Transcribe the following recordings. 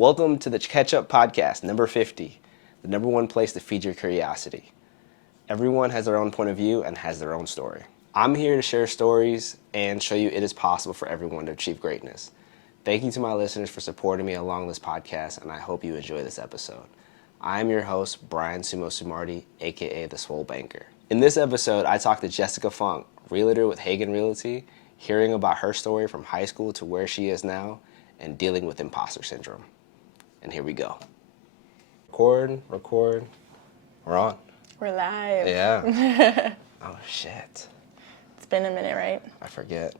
Welcome to the Catch Up Podcast, number 50, the number one place to feed your curiosity. Everyone has their own point of view and has their own story. I'm here to share stories and show you it is possible for everyone to achieve greatness. Thank you to my listeners for supporting me along this podcast, and I hope you enjoy this episode. I'm your host, Bryan Sumardi, aka the Swole Banker. In this episode, I talked to Jessica Funk, Realtor with Hagan Realty, hearing about her story from high school to where she is now, and dealing with imposter syndrome. And here we go. Record. We're on. We're live. Yeah. Oh, shit. It's been a minute, right? I forget.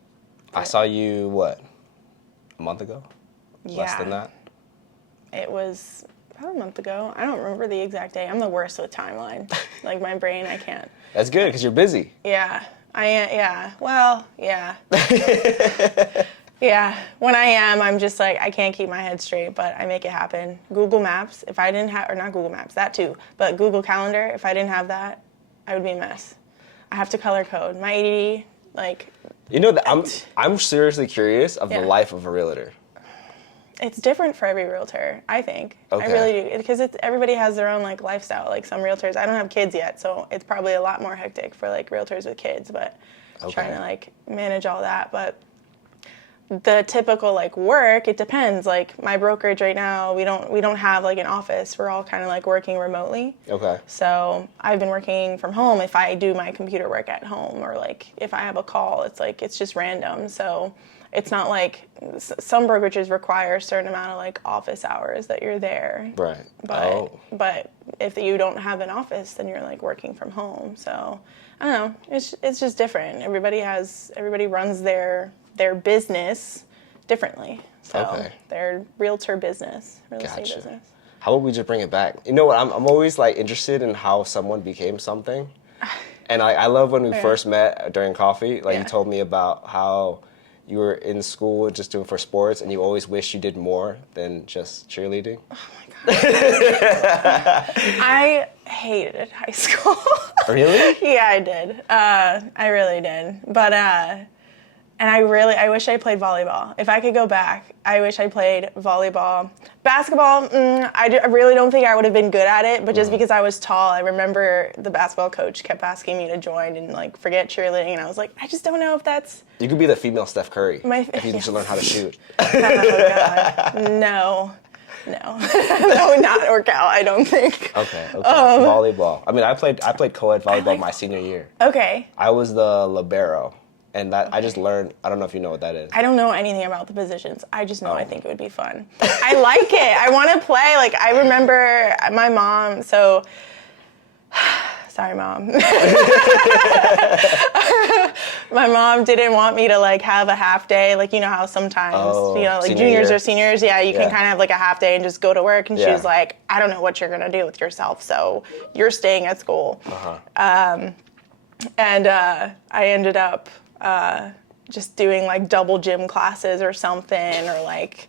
I saw you, what, a month ago? Yeah. Less than that? It was about a month ago. I don't remember the exact day. I'm the worst with timeline. Like, my brain, I can't. That's good, because you're busy. Yeah. Well, yeah. Yeah. When I am, I'm just like, I can't keep my head straight, but I make it happen. Google Maps, if I didn't have, or not Google Maps, that too, but Google Calendar, if I didn't have that, I would be a mess. I have to color code. My ADD, like... You know, I'm seriously curious of the life of a realtor. It's different for every realtor, I think. Okay. I really do, because everybody has their own like lifestyle. Like some realtors, I don't have kids yet, so it's probably a lot more hectic for like realtors with kids, but trying to like manage all that. But the typical like work, it depends. Like my brokerage right now, we don't have like an office. We're all kind of like working remotely. Okay. So I've been working from home if I do my computer work at home, or like if I have a call, it's just random. So it's not like some brokerages require a certain amount of like office hours that you're there. Right. But if you don't have an office, then you're like working from home. So I don't know. It's just different. Everybody runs their business differently. So their realtor business, real estate business. How would we just bring it back? You know what? I'm always like interested in how someone became something. And I love when we first met during coffee. Like you told me about how you were in school just doing for sports, and you always wish you did more than just cheerleading. Oh my God. I hated high school. Really? Yeah, I did. I really did. But, and I wish I played volleyball. If I could go back, I wish I played volleyball. Basketball, I really don't think I would have been good at it, but just because I was tall, I remember the basketball coach kept asking me to join and like forget cheerleading, and I was like, I just don't know if that's... You could be the female Steph Curry if you just learn how to shoot. Oh, God. No. That would not work out, I don't think. Okay. Volleyball. I mean, I played co-ed volleyball my senior year. Okay. I was the libero. And that I just learned, I don't know if you know what that is. I don't know anything about the positions. I just know I think it would be fun. I like it. I want to play. Like, I remember my mom, so... Sorry, Mom. My mom didn't want me to, like, have a half day. Like, you know how sometimes, like juniors or seniors, you can kind of have, like, a half day and just go to work. And she was like, I don't know what you're going to do with yourself, so you're staying at school. And I ended up... just doing like double gym classes or something, or like,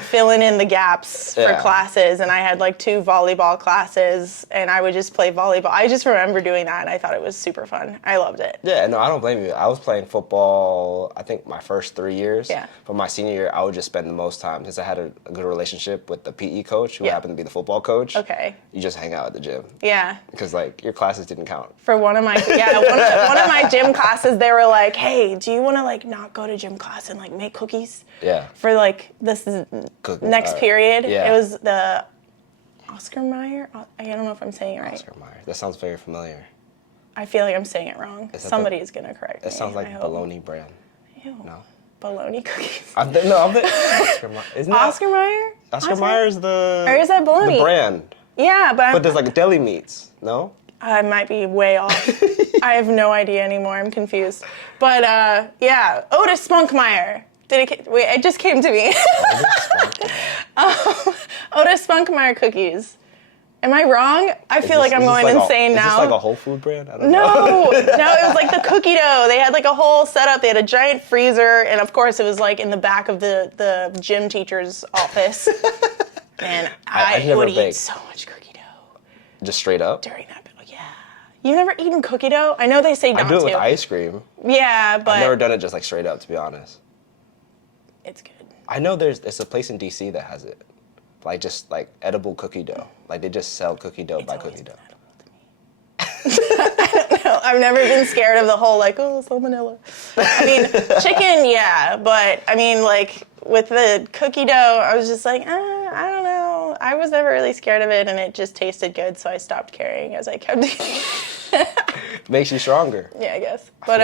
filling in the gaps for classes. And I had like 2 volleyball classes, and I would just play volleyball. I just remember doing that, and I thought it was super fun. I loved it. Yeah, no, I don't blame you. I was playing football, I think my first 3 years. Yeah. But my senior year, I would just spend the most time, since I had a good relationship with the PE coach, who happened to be the football coach. Okay. You just hang out at the gym. Yeah. Because like your classes didn't count. For one of my one of my gym classes, they were like, hey, do you want to like not go to gym class and like make cookies? Yeah. For like this next period. Yeah. It was the Oscar Mayer. I don't know if I'm saying it right. Oscar Mayer. That sounds very familiar. I feel like I'm saying it wrong. Somebody's gonna correct me. It sounds like bologna brand. Ew. No. Bologna cookies. Oscar Mayer. Isn't that Oscar Mayer? Oscar Mayer is the... Or is that bologna? The brand. Yeah, but there's like deli meats, no? I might be way off. I have no idea anymore. I'm confused. But Otis Spunkmeyer. It just came to me. Otis Spunkmeyer cookies. Am I wrong? I feel like I'm going insane now. Is this like a Whole Food brand? I don't know. No, it was like the cookie dough. They had like a whole setup. They had a giant freezer, and of course it was like in the back of the gym teacher's office. And I would eat so much cookie dough. Just straight up? During that, yeah. You've never eaten cookie dough? I know they say not to. I do it with ice cream. Yeah, but... I've never done it just like straight up, to be honest. It's good. I know there's a place in D.C. that has it. Like just like edible cookie dough. Like they just sell cookie dough by cookie dough. I don't know. I've never been scared of the whole like, oh, salmonella. I mean, chicken, yeah, but I mean, like with the cookie dough, I was just like, I don't know. I was never really scared of it, and it just tasted good, so I stopped caring as I kept eating. Makes you stronger. Yeah, I guess. But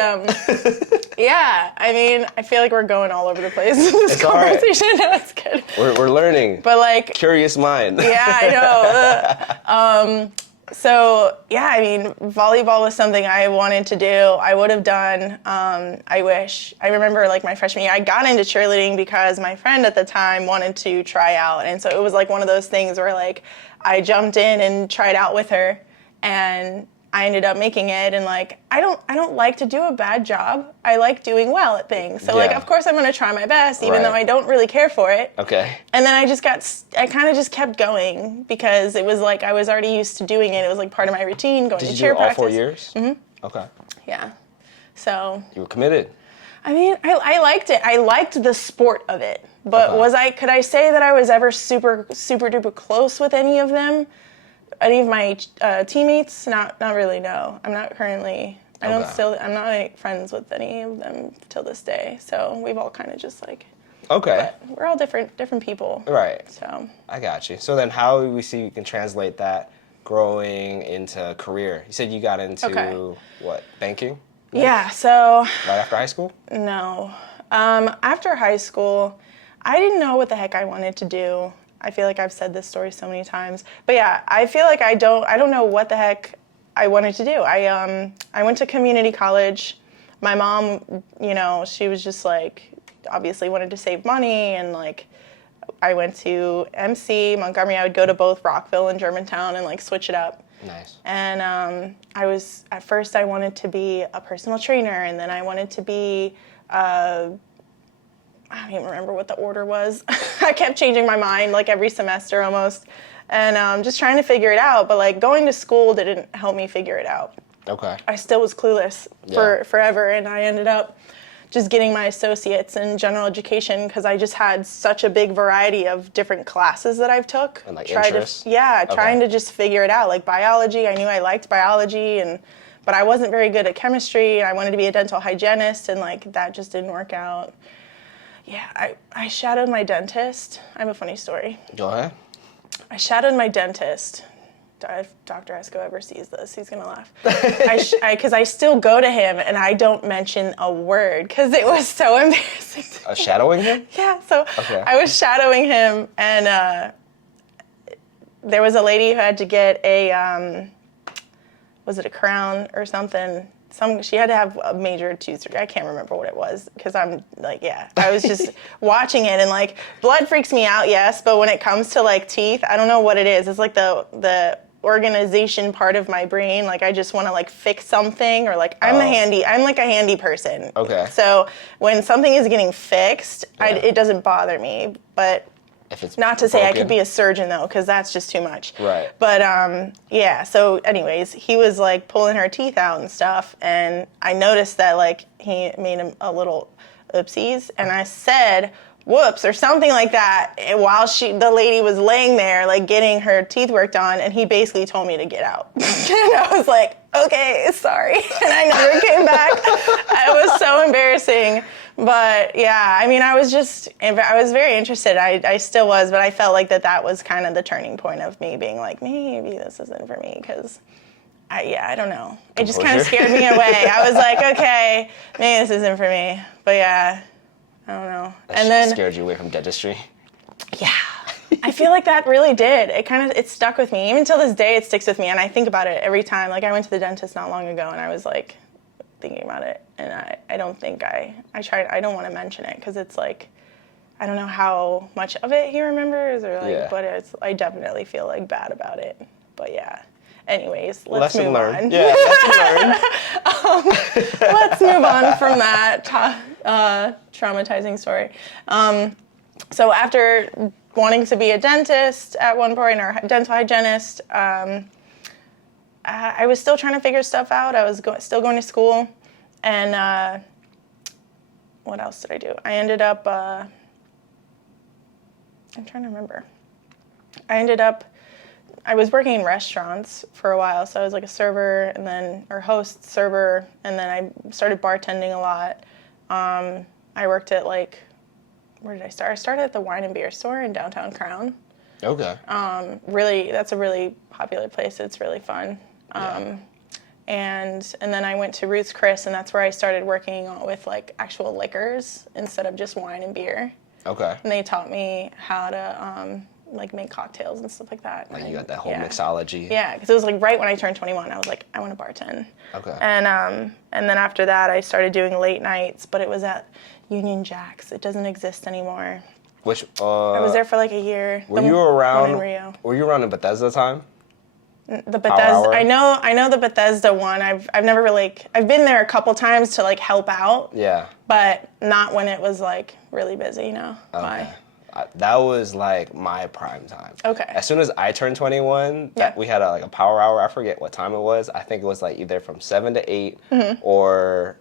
yeah, I mean, I feel like we're going all over the place in this conversation. All right. No, it's good. We're learning. But like, Curious mind. yeah, I know. So yeah, I mean, volleyball was something I wanted to do. I would have done. I wish. I remember like my freshman year, I got into cheerleading because my friend at the time wanted to try out, and so it was like one of those things where like I jumped in and tried out with her, and I ended up making it. And like I don't like to do a bad job. I like doing well at things. So like of course I'm gonna try my best, even though I don't really care for it. Okay. And then I kind of just kept going because it was like I was already used to doing it. It was like part of my routine, going to cheer practice. Did you do all 4 years? Mm-hmm. Okay. Yeah. So. You were committed. I mean, I liked it. I liked the sport of it. But could I say that I was ever super, super duper close with any of them? Any of my teammates? Not really, no. I'm not currently, I'm not like, friends with any of them till this day. So we've all kind of just like. Okay. But we're all different people. Right. So. I got you. So then how do we see you can translate that growing into career? You said you got into, what, banking? Yeah, so. Right after high school? No. After high school, I didn't know what the heck I wanted to do. I feel like I've said this story so many times. But yeah, I feel like I don't know what the heck I wanted to do. I went to community college. My mom, you know, she was just like, obviously wanted to save money, and like I went to MC, Montgomery. I would go to both Rockville and Germantown and like switch it up. Nice. And at first I wanted to be a personal trainer, and then I wanted to be I don't even remember what the order was. I kept changing my mind like every semester almost, and just trying to figure it out. But like going to school didn't help me figure it out. Okay. I still was clueless for forever, and I ended up just getting my associates in general education because I just had such a big variety of different classes that I've took. And like interests? Trying to just figure it out. Like biology, I knew I liked biology, but I wasn't very good at chemistry, and I wanted to be a dental hygienist, and like that just didn't work out. Yeah, I shadowed my dentist. I have a funny story. Go ahead. I shadowed my dentist. If Dr. Esco ever sees this, he's going to laugh. Because I still go to him, and I don't mention a word because it was so embarrassing. Shadowing him? Yeah, so I was shadowing him, and there was a lady who had to get was it a crown or something? She had to have a major tooth surgery. I can't remember what it was because I'm like, I was just watching it, and like blood freaks me out, yes, but when it comes to like teeth, I don't know what it is. It's like the organization part of my brain. Like I just want to like fix something, or like I'm like a handy person. Okay. So when something is getting fixed, it doesn't bother me, but. If it's not to say I could be a surgeon though, because that's just too much. Right. But so anyways, he was like pulling her teeth out and stuff, and I noticed that like he made a little oopsies, and I said whoops or something like that while the lady was laying there like getting her teeth worked on, and he basically told me to get out. And I was like, okay, sorry. And I never came back. It was so embarrassing. But yeah, I mean, I was very interested. I still was, but I felt like that was kind of the turning point of me being like, maybe this isn't for me, because I don't know. It just kind of scared me away. I was like, okay, maybe this isn't for me. But yeah, I don't know. And then scared you away from dentistry? Yeah. I feel like that really did. It stuck with me. Even till this day, it sticks with me, and I think about it every time. Like I went to the dentist not long ago, and I was like thinking about it, and I don't think I don't want to mention it because it's like I don't know how much of it he remembers, or like, but I definitely feel like bad about it. But yeah. Anyways, let's move on. Yeah, lesson learned. Let's move on from that traumatizing story. So after wanting to be a dentist at one point, or dental hygienist, I was still trying to figure stuff out. I was still going to school, and what else did I do? I ended up, I'm trying to remember. I was working in restaurants for a while, so I was like a server and then, or host, server, and then I started bartending a lot. I worked at like, where did I start? I started at the wine and beer store in downtown Crown. Okay. Really, that's a really popular place. It's really fun. Yeah. And then I went to Ruth's Chris, and that's where I started working with like actual liquors instead of just wine and beer. Okay. And they taught me how to like make cocktails and stuff like that. Like you got that whole mixology. Yeah, because it was like right when I turned 21, I was like, I want to bartend. Okay. And then after that, I started doing late nights, but it was at Union Jack's. It doesn't exist anymore. Which I was there for like a year. Were you around? One in Rio. Were you around in Bethesda time? The Bethesda. I know the Bethesda one. I've never really. I've been there a couple times to like help out. Yeah. But not when it was like really busy. No. Okay. Why? That was like my prime time. Okay. As soon as I turned 21, we had a power hour. I forget what time it was. I think it was like either from 7 to 8 or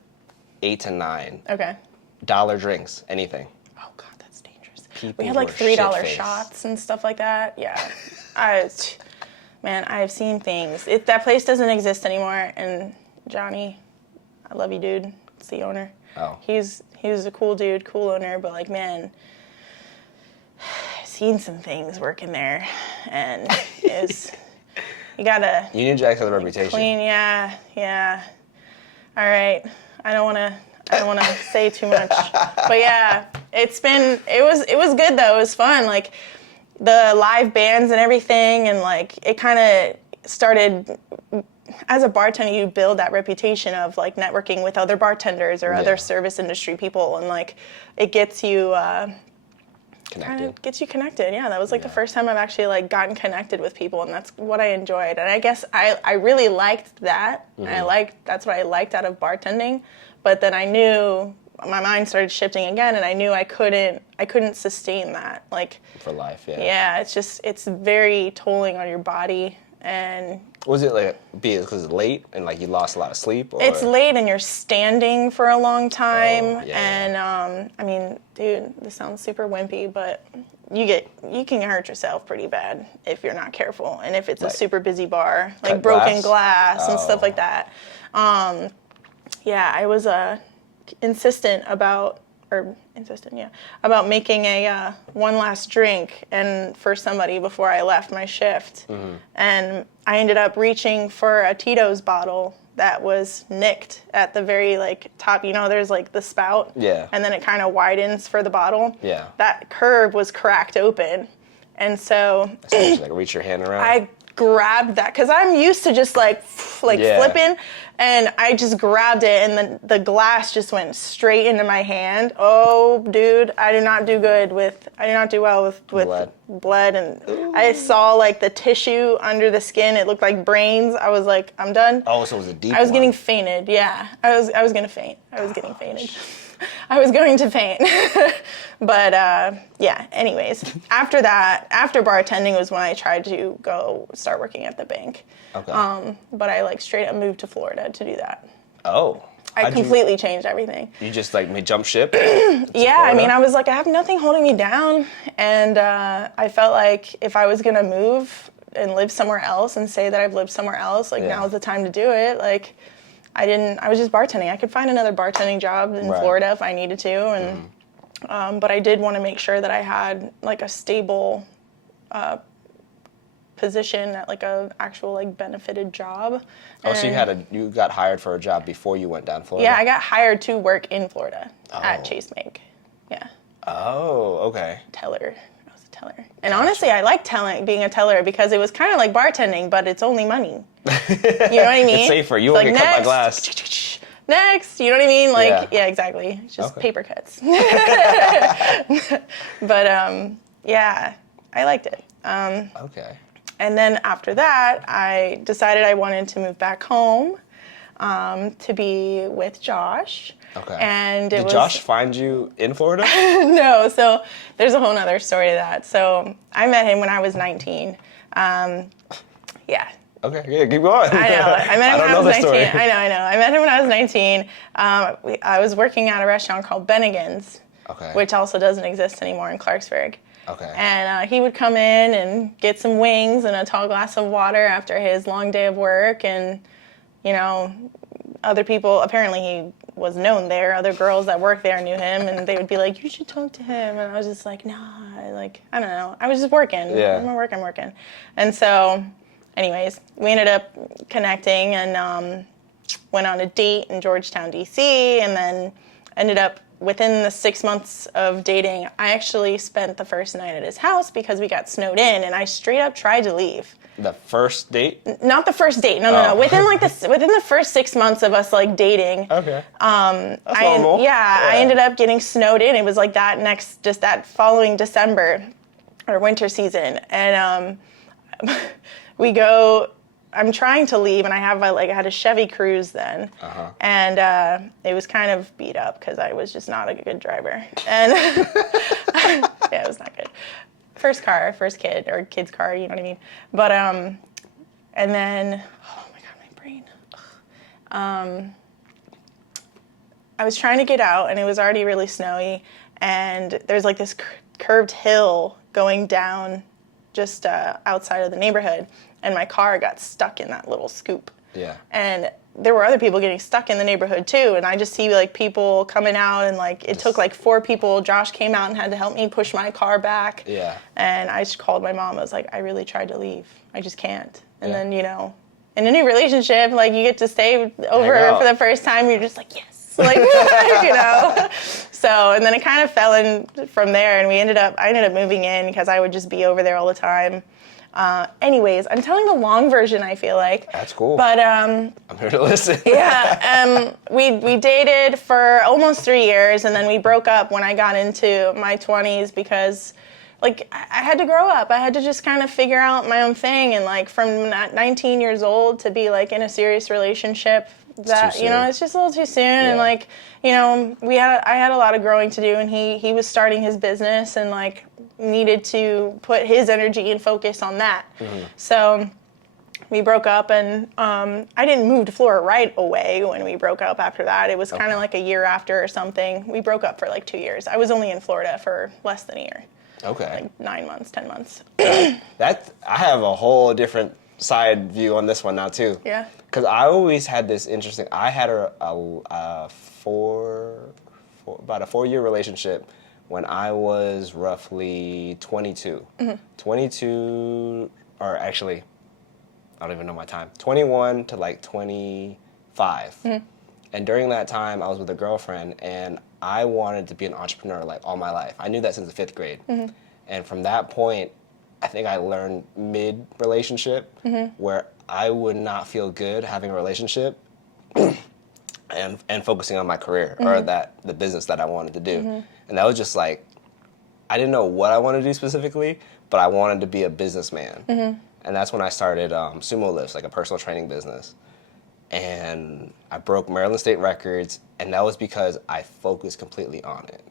8 to 9. Okay. Dollar drinks, anything. Oh God, that's dangerous. People we had like were $3 shit-faced. shots and stuff like that. Yeah. I've seen things. That place doesn't exist anymore. And Johnny, I love you, dude. It's the owner. Oh. He was a cool dude, cool owner, but like, man, I've seen some things working there, and you gotta Union Jack's has a reputation. clean. Yeah. All right. I don't want to say too much, but yeah, it was good though. It was fun. Like the live bands and everything, and like it kind of started. As a bartender, you build that reputation of like networking with other bartenders or other service industry people, and like it gets you connected. Yeah, that was like the first time I've actually like gotten connected with people, and that's what I enjoyed. And I guess I really liked that. That's what I liked out of bartending. But then I knew my mind started shifting again, and I knew I couldn't sustain that like for life. Yeah. Yeah, it's very tolling on your body. And was it like because it's late and like you lost a lot of sleep? Or? It's late and you're standing for a long time. Oh, yeah. And I mean, dude, this sounds super wimpy, but you can hurt yourself pretty bad if you're not careful, and if it's a super busy bar, like broken glass and stuff like that. Yeah, I was insistent about making a one last drink and for somebody before I left my shift. And I ended up reaching for a Tito's bottle that was nicked at the very like top. You know, there's like the spout. Yeah. And then it kind of widens for the bottle. Yeah. That curve was cracked open. And so you like reach your hand around? I grabbed that because I'm used to just like flipping, and I just grabbed it, and the glass just went straight into my hand. Oh, dude, I did not do well with blood, and I saw like the tissue under the skin. It looked like brains. I was like, I'm done. Oh, so it was a deep I was one. Getting fainted. Yeah, I was gonna faint. I was getting fainted. I was going to faint. But yeah, anyways, after bartending was when I tried to go start working at the bank. Okay. But I like straight up moved to Florida to do that. Oh. I completely changed everything. You just like made jump ship? Yeah, I mean, I was like, I have nothing holding me down. And I felt like if I was going to move and live somewhere else and say that I've lived somewhere else, like now's the time to do it. Like, I was just bartending. I could find another bartending job in Florida if I needed to. And but I did want to make sure that I had like a stable position at like a actual like benefited job. Oh, so you got hired for a job before you went down to Florida? Yeah, I got hired to work in Florida at Chase Bank. Yeah. Oh, okay. Teller. I was a teller. And honestly, I like being a teller because it was kind of like bartending, but it's only money. You know what I mean? It's safer. You won't get cut by glass. Next, you know what I mean? Like, yeah exactly. It's just paper cuts. But yeah, I liked it. Okay. And then after that, I decided I wanted to move back home to be with Josh. Okay. And Did Josh find you in Florida? No, so there's a whole nother story to that. So I met him when I was 19. Yeah. Okay, yeah, keep going. I know. I met him when I was 19. Story. I know. I met him when I was 19. I was working at a restaurant called Bennigan's, which also doesn't exist anymore in Clarksburg. Okay. And he would come in and get some wings and a tall glass of water after his long day of work. And, you know, other people, apparently he was known there. Other girls that worked there knew him, and they would be like, you should talk to him. And I was just like, nah, like, I don't know. I was just working. Yeah. I'm working. And so, anyways, we ended up connecting and went on a date in Georgetown, D.C., and then ended up within the 6 months of dating, I actually spent the first night at his house because we got snowed in, and I straight up tried to leave. The first date? Not the first date. No. Within the first 6 months of us like dating. Okay. That's normal. Yeah, I ended up getting snowed in. It was like that following December or winter season, and we go. I'm trying to leave, and I had a Chevy Cruze then, and it was kind of beat up because I was just not a good driver, and yeah, it was not good. First kid, or kid's car, you know what I mean? But, and then, oh my God, my brain. I was trying to get out, and it was already really snowy, and there's like this curved hill going down just outside of the neighborhood, and my car got stuck in that little scoop. Yeah. And there were other people getting stuck in the neighborhood too, and I just see like people coming out, and like it took like 4 people. Josh came out and had to help me push my car back. Yeah. And I just called my mom. I was like, I really tried to leave. I just can't. And then, you know, in a new relationship, like you get to stay over for the first time. You're just like, yes, like you know. So, and then it kind of fell in from there, and I ended up moving in because I would just be over there all the time. Anyways, I'm telling the long version, I feel like. That's cool. But I'm here to listen. yeah, we dated for almost 3 years, and then we broke up when I got into my 20s because, like, I had to grow up. I had to just kind of figure out my own thing, and like from 19 years old to be like in a serious relationship, that you know, it's just a little too soon. Yeah. And like, you know, I had a lot of growing to do, and he was starting his business, and like needed to put his energy and focus on that. Mm-hmm. So we broke up, and I didn't move to Florida right away when we broke up after that. It was kind of like a year after or something. We broke up for like 2 years. I was only in Florida for less than a year. Okay. Like 9 months, 10 months. I have a whole different side view on this one now too. Yeah. Because I always had this interesting, I had about a 4-year relationship when I was roughly 22. Mm-hmm. 22, or actually, I don't even know my time, 21 to like 25. Mm-hmm. And during that time, I was with a girlfriend, and I wanted to be an entrepreneur like all my life. I knew that since the 5th grade. Mm-hmm. And from that point, I think I learned mid-relationship where I would not feel good having a relationship and focusing on my career or the business that I wanted to do. Mm-hmm. And that was just like, I didn't know what I wanted to do specifically, but I wanted to be a businessman. Mm-hmm. And that's when I started Sumo Lifts, like a personal training business. And I broke Maryland State records, and that was because I focused completely on it.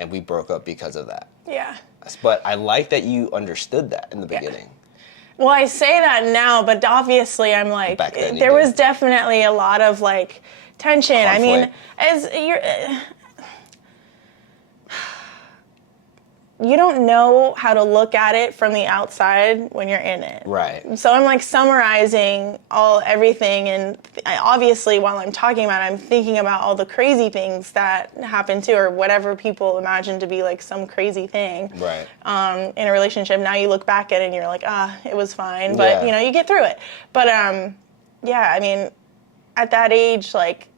And we broke up because of that. Yeah. But I like that you understood that in the beginning. Well, I say that now, but obviously I'm like, there was definitely a lot of like tension. Conflict. I mean, as you don't know how to look at it from the outside when you're in it. Right. So I'm like summarizing everything, and obviously while I'm talking about it, I'm thinking about all the crazy things that happen too, or whatever people imagine to be like some crazy thing. Right. In a relationship. Now you look back at it and you're like, it was fine, but you know, you get through it. But yeah, I mean, at that age, like,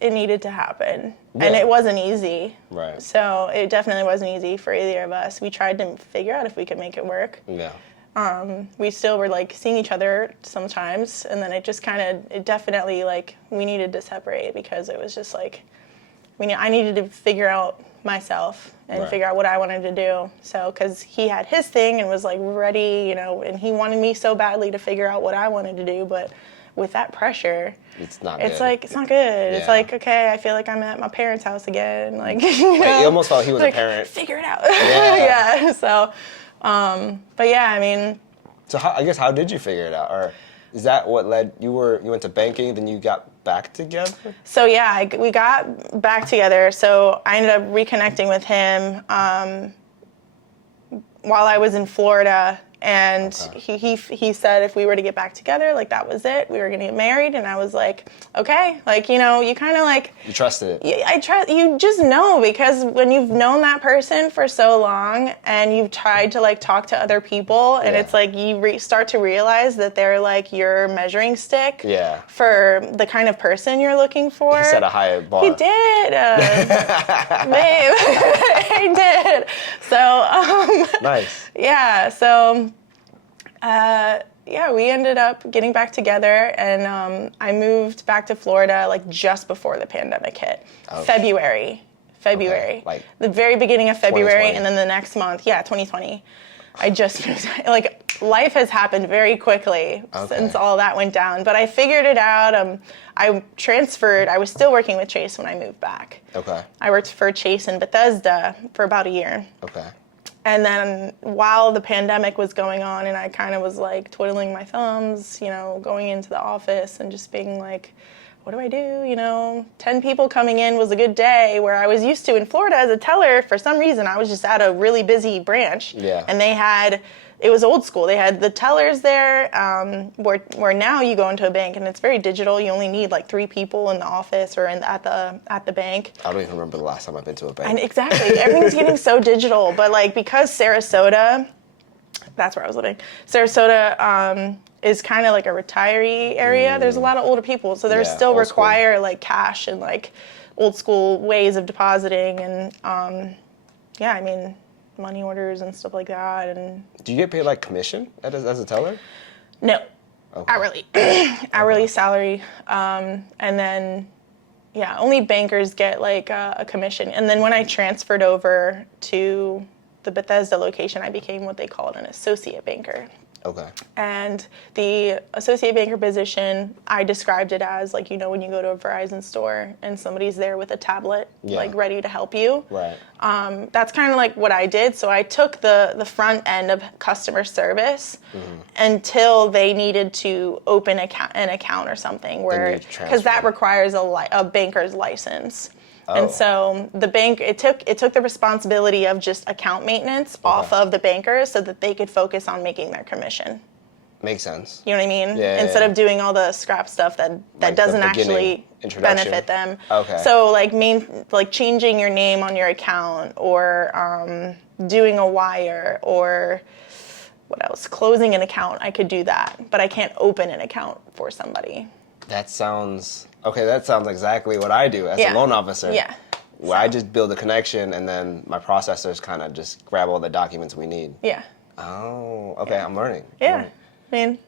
it needed to happen. Yeah. And it wasn't easy. Right. So it definitely wasn't easy for either of us. We tried to figure out if we could make it work. Yeah. We still were like seeing each other sometimes, and then it just it definitely like we needed to separate because it was just like I needed to figure out myself and figure out what I wanted to do. So because he had his thing and was like ready, you know, and he wanted me so badly to figure out what I wanted to do, but with that pressure, it's not good. It's not good. Yeah. It's like, okay, I feel like I'm at my parents' house again. Like, you know, you almost felt he was like, a parent. Figure it out. Yeah. Yeah. So, but yeah, I mean. So I guess how did you figure it out? Or is that what led, you went to banking, then you got back together? So yeah, we got back together. So I ended up reconnecting with him while I was in Florida, and he said if we were to get back together, like that was it. We were gonna get married, and I was like, okay, like you kind of like You trusted it. I trust you. Just know, because when you've known that person for so long and you've tried to like talk to other people, and it's like you start to realize that they're like your measuring stick for the kind of person you're looking for. He set a high bar. He did, babe. He did. So nice. Yeah. So. We ended up getting back together, and I moved back to Florida like just before the pandemic hit. February. Okay. Like the very beginning of February, and then the next month, 2020. I just like life has happened very quickly since all that went down. But I figured it out. I transferred. I was still working with Chase when I moved back. Okay. I worked for Chase in Bethesda for about a year. Okay. And then while the pandemic was going on, and I kind of was like twiddling my thumbs, going into the office and just being like, what do I do? 10 people coming in was a good day, where I was used to in Florida as a teller. For some reason, I was just at a really busy branch. Yeah. And it was old school. They had the tellers there, where now you go into a bank and it's very digital. You only need like 3 people in the office or at the bank. I don't even remember the last time I've been to a bank. And exactly, everything's getting so digital. But like because Sarasota, that's where I was living. Sarasota is kind of like a retiree area. There's a lot of older people, so they still require like cash and like old school ways of depositing and money orders and stuff like that. And do you get paid like commission as a teller? No, hourly, hourly salary, and then only bankers get like a commission. And then when I transferred over to the Bethesda location, I became what they called an associate banker. Okay. And the associate banker position, I described it as like, when you go to a Verizon store and somebody's there with a tablet, like ready to help you. Right. That's kind of like what I did. So I took the front end of customer service until they needed to open an account or something, because that requires a banker's license. Oh. And so the bank, it took the responsibility of just account maintenance off of the bankers so that they could focus on making their commission. Makes sense. You know what I mean? Yeah. Instead of doing all the scrap stuff that like doesn't actually benefit them. Okay. So like changing your name on your account, or doing a wire, or what else? Closing an account. I could do that, but I can't open an account for somebody. That sounds exactly what I do as a loan officer. Yeah. Where I just build a connection, and then my processors kind of just grab all the documents we need. Yeah. Oh, okay. I'm learning. Yeah. And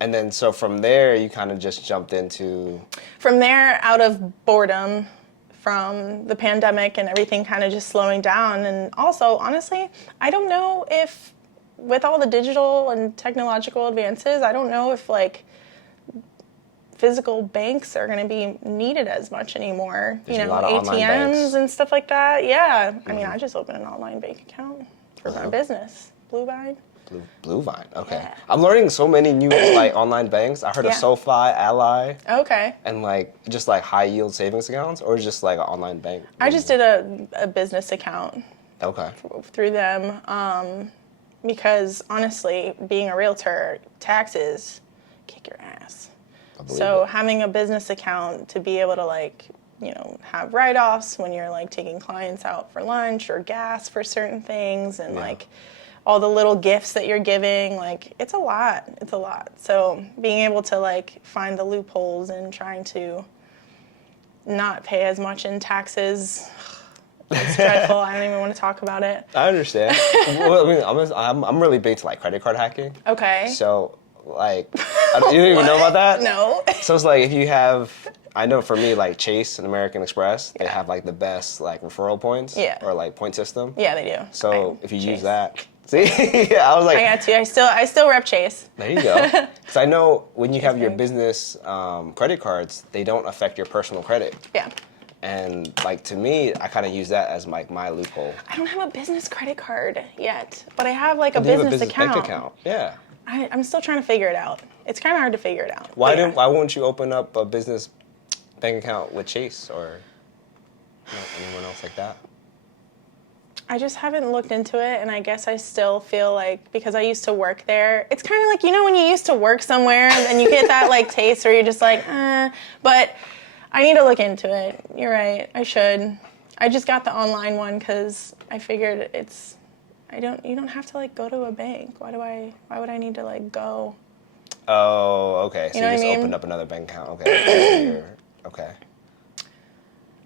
then so from there, you kind of just jumped into... From there, out of boredom from the pandemic and everything kind of just slowing down. And also, honestly, I don't know if with all the digital and technological advances, I don't know if like physical banks are going to be needed as much anymore. There's ATMs and stuff like that. Yeah. Mm-hmm. I mean, I just opened an online bank account for my business, Bluevine. Bluevine, okay. Yeah. I'm learning so many new like online banks. I heard of SoFi, Ally. Okay. And like just like high yield savings accounts, or just like an online bank. I just did a business account. Okay. Through them, because honestly, being a realtor, taxes kick your ass. So having a business account to be able to like, have write-offs when you're like taking clients out for lunch or gas for certain things, and like all the little gifts that you're giving, like it's a lot. So being able to like find the loopholes and trying to not pay as much in taxes, it's dreadful. I don't even want to talk about it. I understand. Well, I mean, I'm really big to like credit card hacking. Okay. So like, you don't even know about that? No. So it's like if you have, I know for me, like Chase and American Express, they have like the best like referral points or like point system. Yeah, they do. So if you use that, see, I was like, I got to. I still rep Chase. There you go. Because I know when you have your business credit cards, they don't affect your personal credit. Yeah. And like to me, I kind of use that as like my loophole. I don't have a business credit card yet, but I have like a business account. Bank account. Yeah. I'm still trying to figure it out. it's kind of hard to figure it out. Why won't you open up a business bank account with Chase or anyone else like that? I just haven't looked into it, and I guess I still feel like, because I used to work there, it's kind of like, when you used to work somewhere and you get that like taste where you're just like, but I need to look into it. You're right, I should. I just got the online one because I figured you don't have to like go to a bank. Why would I need to like go? Oh, okay. So you just opened up another bank account. Okay. Okay.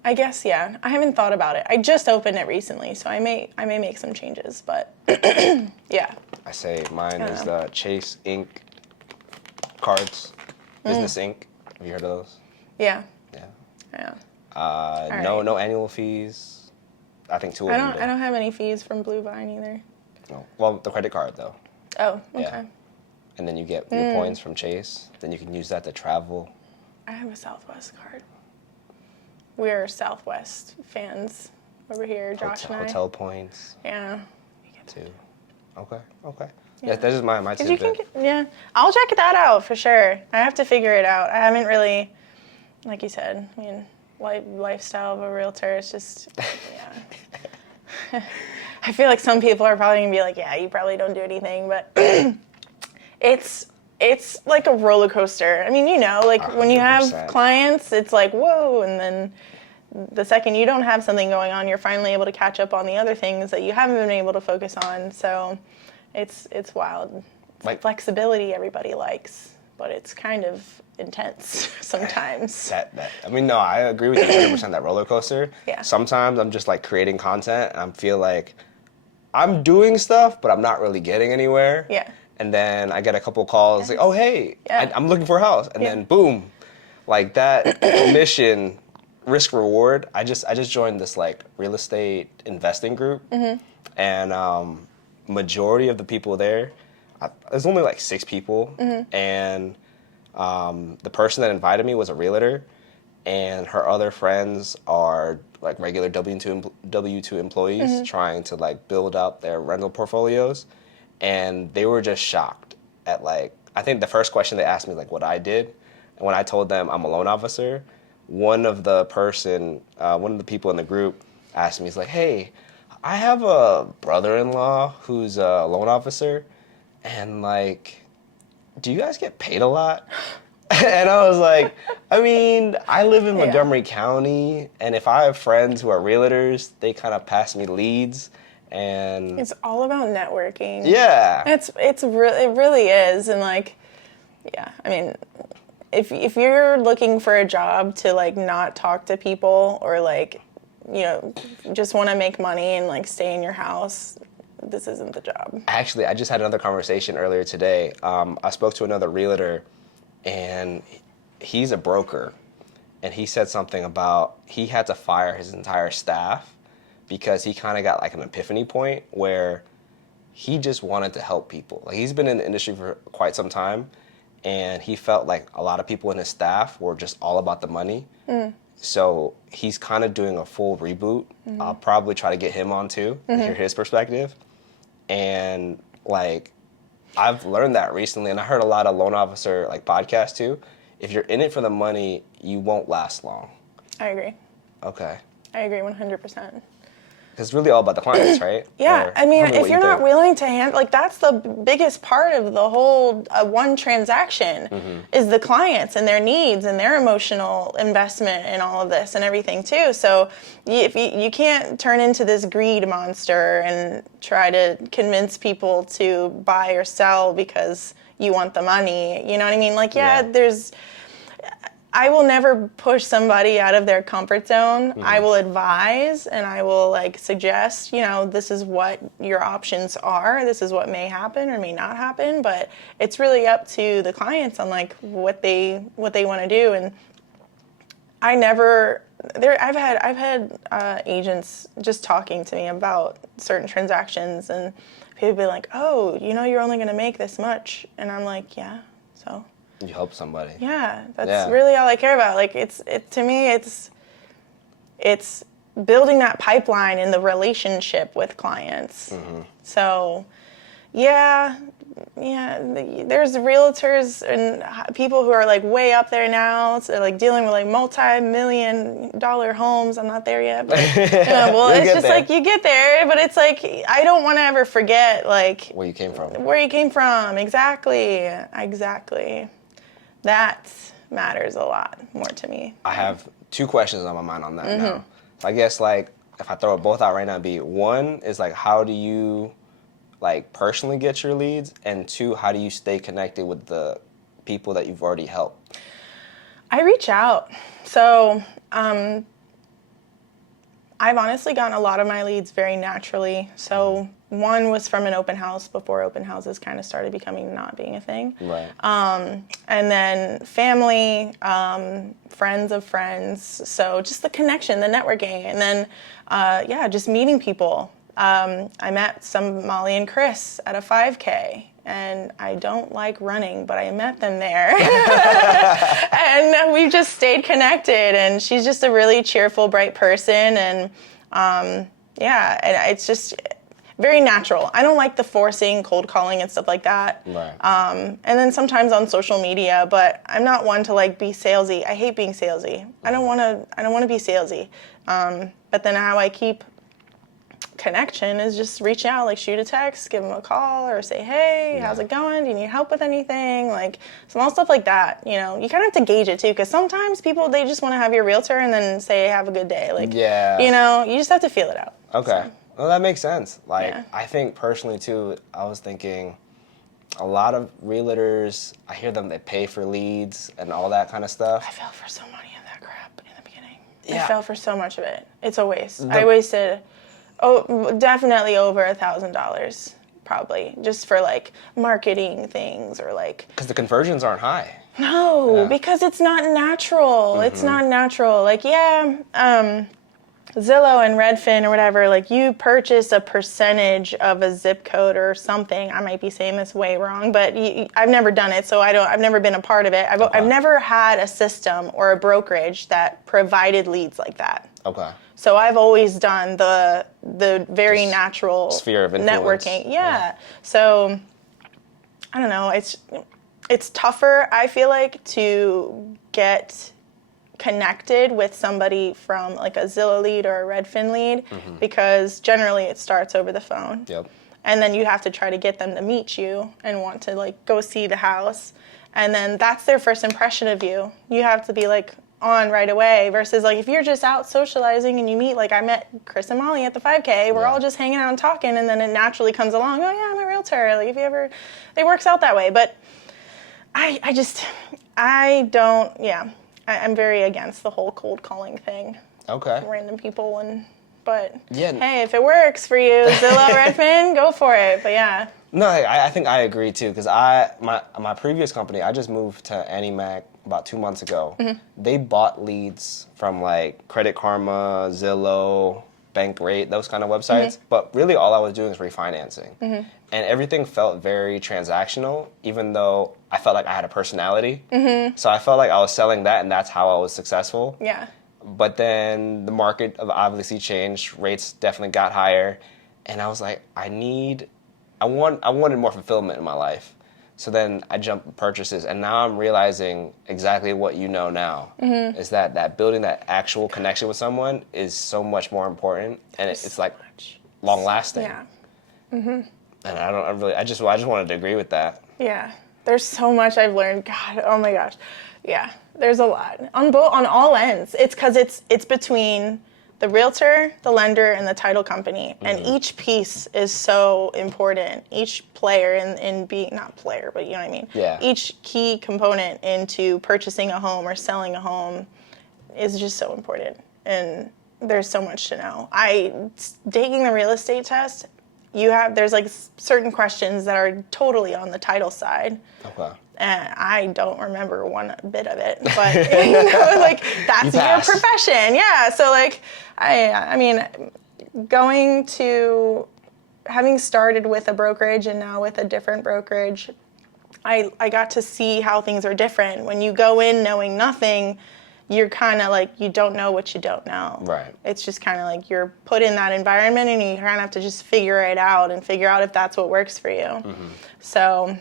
I guess, yeah. I haven't thought about it. I just opened it recently, so I may make some changes, but yeah. I say mine is the Chase Inc. cards, Business Inc. Have you heard of those? Yeah. Yeah. Yeah. No annual fees. I think two of them. I don't have any fees from Blue Vine either. No. Well, the credit card though. Oh, okay. Yeah. And then you get your points from Chase. Then you can use that to travel. I have a Southwest card. We're Southwest fans over here, Josh and I. Hotel points. Yeah. Too. Okay. Yeah, that's just my tidbit. I'll check that out for sure. I have to figure it out. I haven't really, like you said, lifestyle of a realtor is just, yeah. I feel like some people are probably gonna be like, yeah, you probably don't do anything, but it's like a roller coaster. I mean, like 100%. When you have clients, it's like, whoa, and then the second you don't have something going on, you're finally able to catch up on the other things that you haven't been able to focus on. So it's wild. It's flexibility everybody likes, but it's kind of intense sometimes. I agree with you 100%, that roller coaster. Yeah. Sometimes I'm just like creating content and I feel like I'm doing stuff, but I'm not really getting anywhere. Yeah. And then I get a couple calls like, oh, hey, I'm looking for a house. And then boom, like that commission risk reward. I just joined this like real estate investing group. And majority of the people there, there's only like 6 people. And the person that invited me was a realtor. And her other friends are like regular W-2 employees trying to like build up their rental portfolios. And they were just shocked at like, I think the first question they asked me like what I did. And when I told them I'm a loan officer, one of the people in the group asked me, he's like, hey, I have a brother-in-law who's a loan officer. And like, do you guys get paid a lot? And I was like, I mean, I live in Montgomery County. And if I have friends who are realtors, they kind of pass me leads. And it's all about networking. Yeah. It really is. And like, yeah, I mean, if you're looking for a job to like not talk to people or like, just want to make money and like stay in your house, this isn't the job. Actually, I just had another conversation earlier today. I spoke to another realtor and he's a broker. And he said something about he had to fire his entire staff because he kind of got like an epiphany point where he just wanted to help people. Like he's been in the industry for quite some time, and he felt like a lot of people in his staff were just all about the money. So he's kind of doing a full reboot. I'll probably try to get him on too, to hear his perspective. And like, I've learned that recently, and I heard a lot of loan officer like podcasts too. If you're in it for the money, you won't last long. I agree. Okay. I agree 100%. It's really all about the clients, right? Yeah, I mean, if you're not willing to handle, like, that's the biggest part of the whole one transaction is the clients and their needs and their emotional investment in all of this and everything too. So if you can't turn into this greed monster and try to convince people to buy or sell because you want the money, you know what I mean? Like, I will never push somebody out of their comfort zone. I will advise and I will like suggest, this is what your options are. This is what may happen or may not happen, but it's really up to the clients on like what they want to do. And I've had agents just talking to me about certain transactions and people be like, oh, you're only going to make this much. And I'm like, yeah, so. You help somebody. Yeah, that's really all I care about. Like to me, it's building that pipeline in the relationship with clients. So, yeah, there's realtors and people who are like way up there now, so like dealing with like multi-million-dollar homes. I'm not there yet, but well, it's just like you get there, but it's like I don't want to ever forget like where you came from. Where you came from, exactly. That matters a lot more to me. I have 2 questions on my mind on that now. So I guess like if I throw it both out right now, it'd be 1 is like how do you like personally get your leads, and 2, how do you stay connected with the people that you've already helped? I reach out. So I've honestly gotten a lot of my leads very naturally. So 1 was from an open house before open houses kind of started becoming not being a thing. Right. And then family, friends of friends. So just the connection, the networking, and then just meeting people. I met Molly and Chris at a 5K, and I don't like running, but I met them there. And we've just stayed connected, and she's just a really cheerful, bright person, and and it's just very natural. I don't like the forcing, cold calling and stuff like that. Right. And then sometimes on social media, but I'm not one to like be salesy. I hate being salesy. I don't want to be salesy. But then how I keep connection is just reach out, like shoot a text, give them a call, or say, hey, how's it going? Do you need help with anything? Like small stuff like that. You kind of have to gauge it too, because sometimes people, they just want to have your realtor and then say, have a good day. Like, you just have to feel it out. Okay. So. Well, that makes sense. Like, I think personally too, I was thinking a lot of realtors, I hear them, they pay for leads and all that kind of stuff. I fell for so much of that crap in the beginning. Yeah. I fell for so much of it. It's a waste. I wasted definitely over $1,000 probably just for like marketing things or like. Because the conversions aren't high. No, because it's not natural. It's not natural. Like, Zillow and Redfin or whatever, like you purchase a percentage of a zip code or something. I might be saying this way wrong, but I've never done it, so I've never been a part of it. I've never had a system or a brokerage that provided leads like that. Okay. So I've always done the very just natural sphere of influence. Networking. Yeah. So I don't know. It's tougher, I feel like, to get connected with somebody from like a Zillow lead or a Redfin lead because generally it starts over the phone. Yep. And then you have to try to get them to meet you and want to like go see the house. And then that's their first impression of you. You have to be like on right away versus like if you're just out socializing and you meet, like I met Chris and Molly at the 5K, we're all just hanging out and talking, and then it naturally comes along, oh yeah, I'm a realtor, like if you ever, it works out that way. But I'm very against the whole cold calling thing. Okay. Random people but yeah. Hey, if it works for you, Zillow, Redfin, go for it. But yeah. No, I think I agree too, because my previous company, I just moved to AnnieMac about 2 months ago. They bought leads from like Credit Karma, Zillow, Bankrate, those kind of websites. But really all I was doing was refinancing. And everything felt very transactional, even though I felt like I had a personality. So I felt like I was selling that, and that's how I was successful. Yeah. But then the market obviously changed. Rates definitely got higher. And I was like, I wanted more fulfillment in my life. So then I jumped purchases, and now I'm realizing exactly what you know now, is that building that actual connection with someone is so much more important, and it's like long lasting. Yeah. And I just wanted to agree with that. Yeah. There's so much I've learned. God, oh my gosh. Yeah. There's a lot on all ends. It's because it's between the realtor, the lender, and the title company. And each piece is so important. Each player in being, not player, but you know what I mean? Yeah. Each key component into purchasing a home or selling a home is just so important. And there's so much to know. Taking the real estate test, there's like certain questions that are totally on the title side. Okay. And I don't remember one bit of it, but like that's your profession. Yeah. So like, I mean, having started with a brokerage and now with a different brokerage, I got to see how things are different. When you go in knowing nothing, you're kind of like, you don't know what you don't know. Right. It's just kind of like you're put in that environment and you kind of have to just figure it out and figure out if that's what works for you. Mm-hmm. So,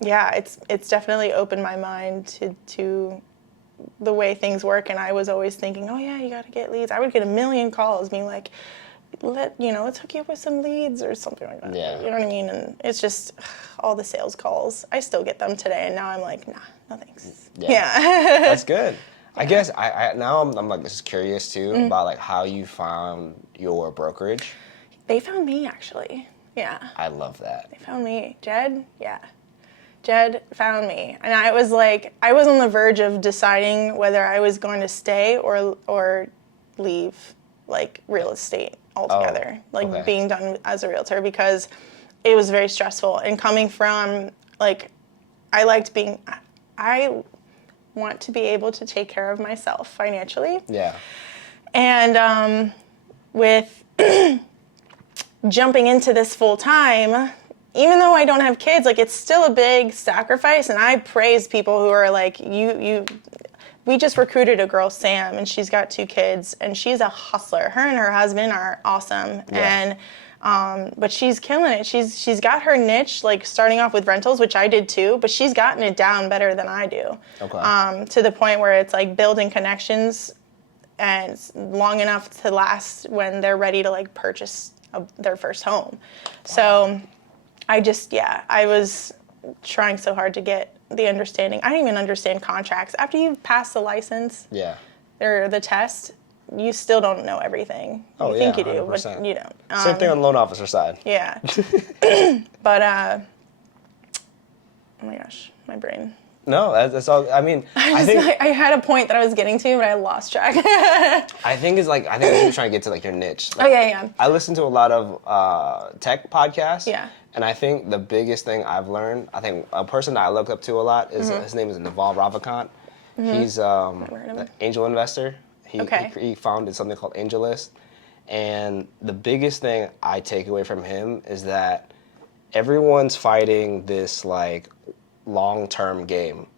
yeah, it's definitely opened my mind to the way things work. And I was always thinking, oh yeah, you got to get leads. I would get a million calls being like, let's hook you up with some leads or something like that. Yeah. You know what I mean? And it's just all the sales calls. I still get them today, and now I'm like, nah, no thanks. Yeah. That's good. I guess I now I'm like just curious too about like how you found your brokerage. They found me, actually. Yeah. I love that. They found me. Jed? Yeah. Jed found me. And I was like, I was on the verge of deciding whether I was going to stay or leave, like, real estate altogether. Being done as a realtor, because it was very stressful. And coming from, like, I want to be able to take care of myself financially. Yeah. And with jumping into this full time, even though I don't have kids, like, it's still a big sacrifice. And I praise people who are like, we just recruited a girl, Sam, and she's got 2 kids, and she's a hustler. Her and her husband are awesome. Yeah. And but she's killing it. She's got her niche, like starting off with rentals, which I did too, but she's gotten it down better than I do. Okay. To the point where it's like building connections and it's long enough to last when they're ready to like purchase their first home. So I was trying so hard to get the understanding. I didn't even understand contracts. After you pass the license or the test, you still don't know everything. You think you do, 100%. But you don't. Same thing on the loan officer side. Yeah. But, oh my gosh, my brain. No, that's all. I mean, I think I had a point that I was getting to, but I lost track. I think you're trying to get to like your niche. Like, yeah. I listen to a lot of tech podcasts. Yeah. And I think the biggest thing I've learned, I think a person that I look up to a lot is his name is Naval Ravikant. He's an angel investor. He founded something called AngelList. And the biggest thing I take away from him is that everyone's fighting this like long-term game.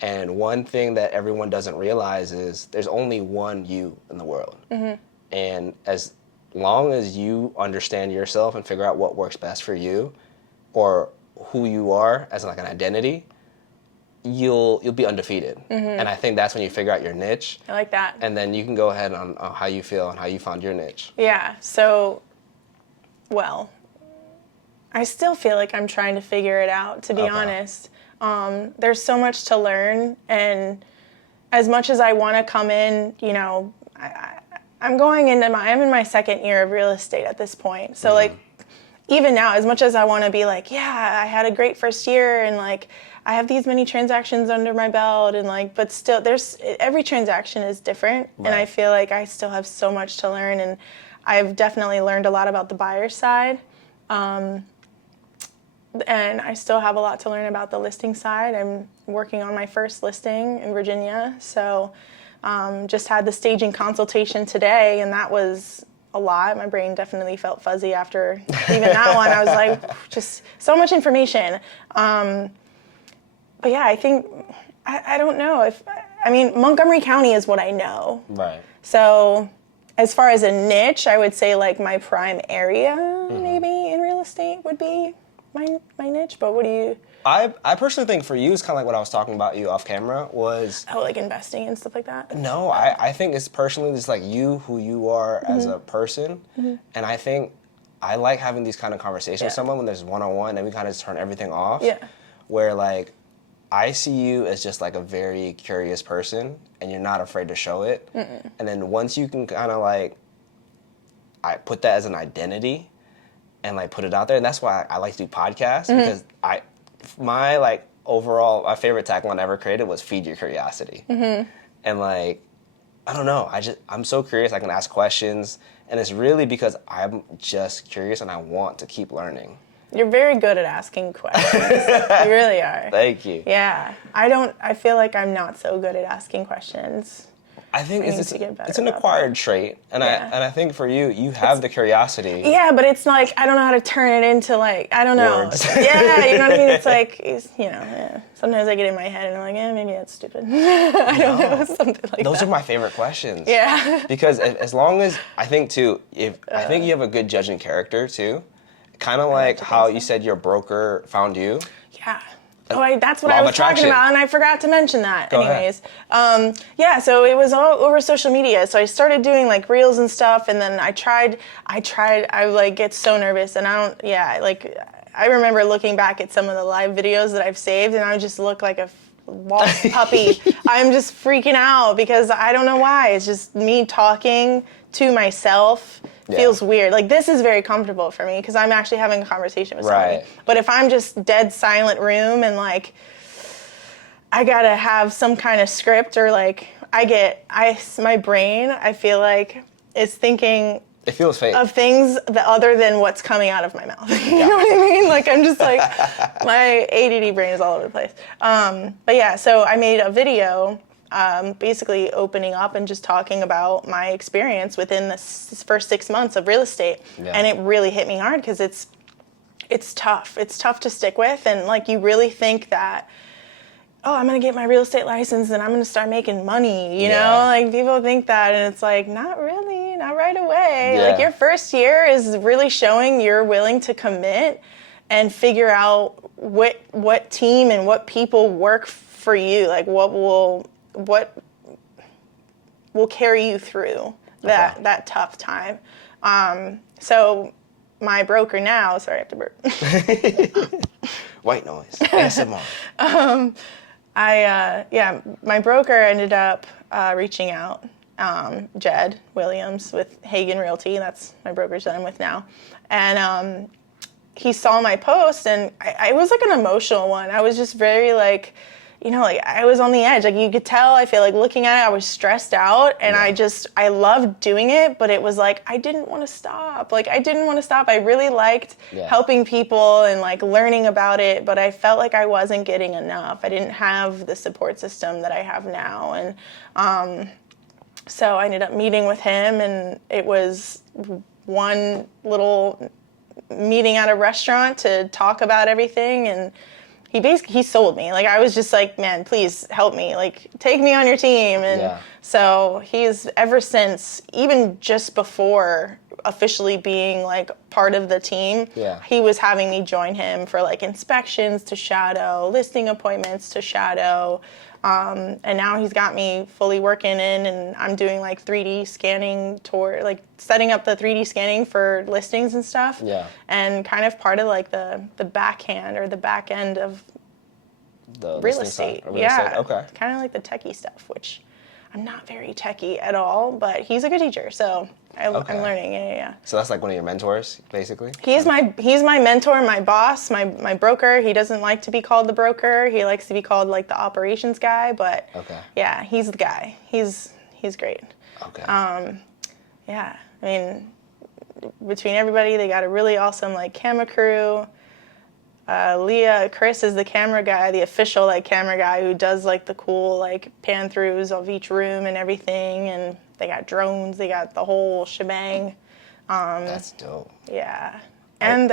And one thing that everyone doesn't realize is there's only one you in the world. Mm-hmm. And as long as you understand yourself and figure out what works best for you or who you are as like an identity, you'll be undefeated. Mm-hmm. And I think that's when you figure out your niche. I like that. And then you can go ahead on how you feel and how you found your niche. Yeah. So, well, I still feel like I'm trying to figure it out, to be honest. There's so much to learn, and as much as I want to come in, you know, I'm in my second year of real estate at this point. So like, even now, as much as I want to be like, yeah, I had a great first year and like, I have these many transactions under my belt and like, but still every transaction is different. Right. And I feel like I still have so much to learn, and I've definitely learned a lot about the buyer side. And I still have a lot to learn about the listing side. I'm working on my first listing in Virginia. So just had the staging consultation today, and that was a lot. My brain definitely felt fuzzy after even that one. I was like, just so much information. But yeah, I think, I don't know Montgomery County is what I know. Right. So as far as a niche, I would say like my prime area maybe in real estate would be my niche, but what do you... I personally think for you, it's kind of like what I was talking about you off camera was... Oh, like investing and stuff like that? No, I think it's personally just like you, who you are as a person. Mm-hmm. And I think I like having these kind of conversations with someone when there's one-on-one and we kind of just turn everything off. Yeah. Where like, I see you as just like a very curious person and you're not afraid to show it. Mm-mm. And then once you can kind of like, I put that as an identity and like put it out there, and that's why I like to do podcasts, because my favorite tagline I ever created was "Feed your curiosity," and like I don't know, I'm so curious. I can ask questions, and it's really because I'm just curious and I want to keep learning. You're very good at asking questions. You really are. Thank you. Yeah, I feel like I'm not so good at asking questions. I think need to get better it's an about acquired trait, and Yeah. I think for you have the curiosity. Yeah, but it's like, I don't know how to turn it into like, I don't know. Words. Yeah, you know what I mean? It's like, yeah. Sometimes I get in my head and I'm like, maybe that's stupid. I don't know, something like that. Those are my favorite questions. Yeah. Because as long as, I think too, I think you have a good judging character too. Kind of like how you said your broker found you. Yeah. Oh, that's what Law I of was talking attraction. about, and I forgot to mention that. Go ahead. Anyways, yeah, so it was all over social media. So I started doing like reels and stuff, and then I like get so nervous, and I remember looking back at some of the live videos that I've saved, and I just look like a lost puppy. I'm just freaking out because I don't know why. It's just me talking to myself. Feels weird. Like, this is very comfortable for me because I'm actually having a conversation with somebody. Right. But if I'm just dead silent room and like I gotta have some kind of script, or like my brain, I feel like, is thinking It feels fake. of things that other than what's coming out of my mouth. You know what I mean? Like, I'm just like, my ADD brain is all over the place. But yeah, so I made a video basically opening up and just talking about my experience within the first 6 months of real estate. Yeah. And it really hit me hard because it's tough. It's tough to stick with. And like, you really think that, oh, I'm going to get my real estate license and I'm going to start making money, you know? Like, people think that, and it's like, not really, not right away. Yeah. Like, your first year is really showing you're willing to commit and figure out what team and what people work for you, like what will carry you through that tough time. So my broker now, sorry, I have to burp. White noise. ASMR. My broker ended up reaching out, Jed Williams with Hagan Realty, that's my brokerage that I'm with now. And he saw my post, and I was like an emotional one. I was just very like, you know, like I was on the edge. Like, you could tell, I feel like looking at it, I was stressed out, and I loved doing it, but it was like, I didn't want to stop. Like, I didn't want to stop. I really liked helping people and like learning about it, but I felt like I wasn't getting enough. I didn't have the support system that I have now. And so I ended up meeting with him, and it was one little meeting at a restaurant to talk about everything, and he sold me. Like, I was just like, man, please help me. Like, take me on your team. And so he's ever since, even just before officially being like part of the team, he was having me join him for like inspections to shadow, listing appointments to shadow. And now he's got me fully working in, and I'm doing like 3D scanning tour, like setting up the 3D scanning for listings and stuff. Yeah. And kind of part of like the backhand or the back end of the real estate. Estate. Okay. Kind of like the techie stuff, which I'm not very techie at all, but he's a good teacher, so I'm learning. Yeah. So that's like one of your mentors, basically? He's my mentor, my boss, my broker. He doesn't like to be called the broker. He likes to be called like the operations guy, but yeah, he's the guy. He's great. Okay. Yeah, I mean, between everybody, they got a really awesome like camera crew. Chris is the camera guy, the official like camera guy who does like the cool like pan throughs of each room and everything, and they got drones, they got the whole shebang. That's dope. Yeah, and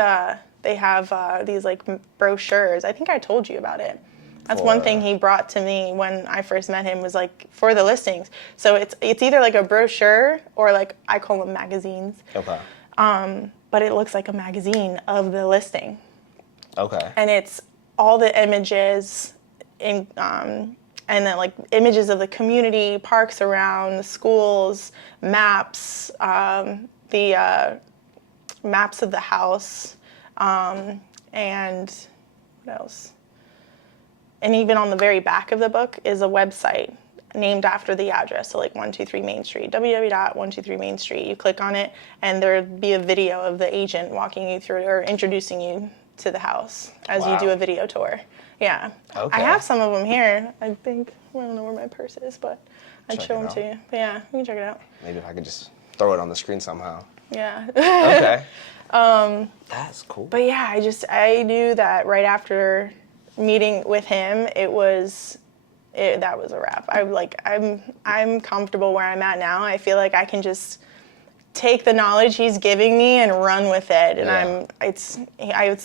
they have these like brochures. I think I told you about it. That's one thing he brought to me when I first met him, was like for the listings. So it's either like a brochure or like I call them magazines. Okay. But it looks like a magazine of the listing. Okay. And it's all the images in, and then like images of the community, parks around, the schools, maps, the maps of the house, and what else? And even on the very back of the book is a website named after the address. So like 123 Main Street, www.123 Main Street. You click on it, and there'd be a video of the agent walking you through or introducing you to the house as you do a video tour. Yeah. Okay. I have some of them here. I think, I don't know where my purse is, but I'd show them to you. But yeah, you can check it out. Maybe if I could just throw it on the screen somehow. Yeah. Okay. That's cool. But yeah, I knew that right after meeting with him, it was that was a wrap. I'm comfortable where I'm at now. I feel like I can just take the knowledge he's giving me and run with it. And it's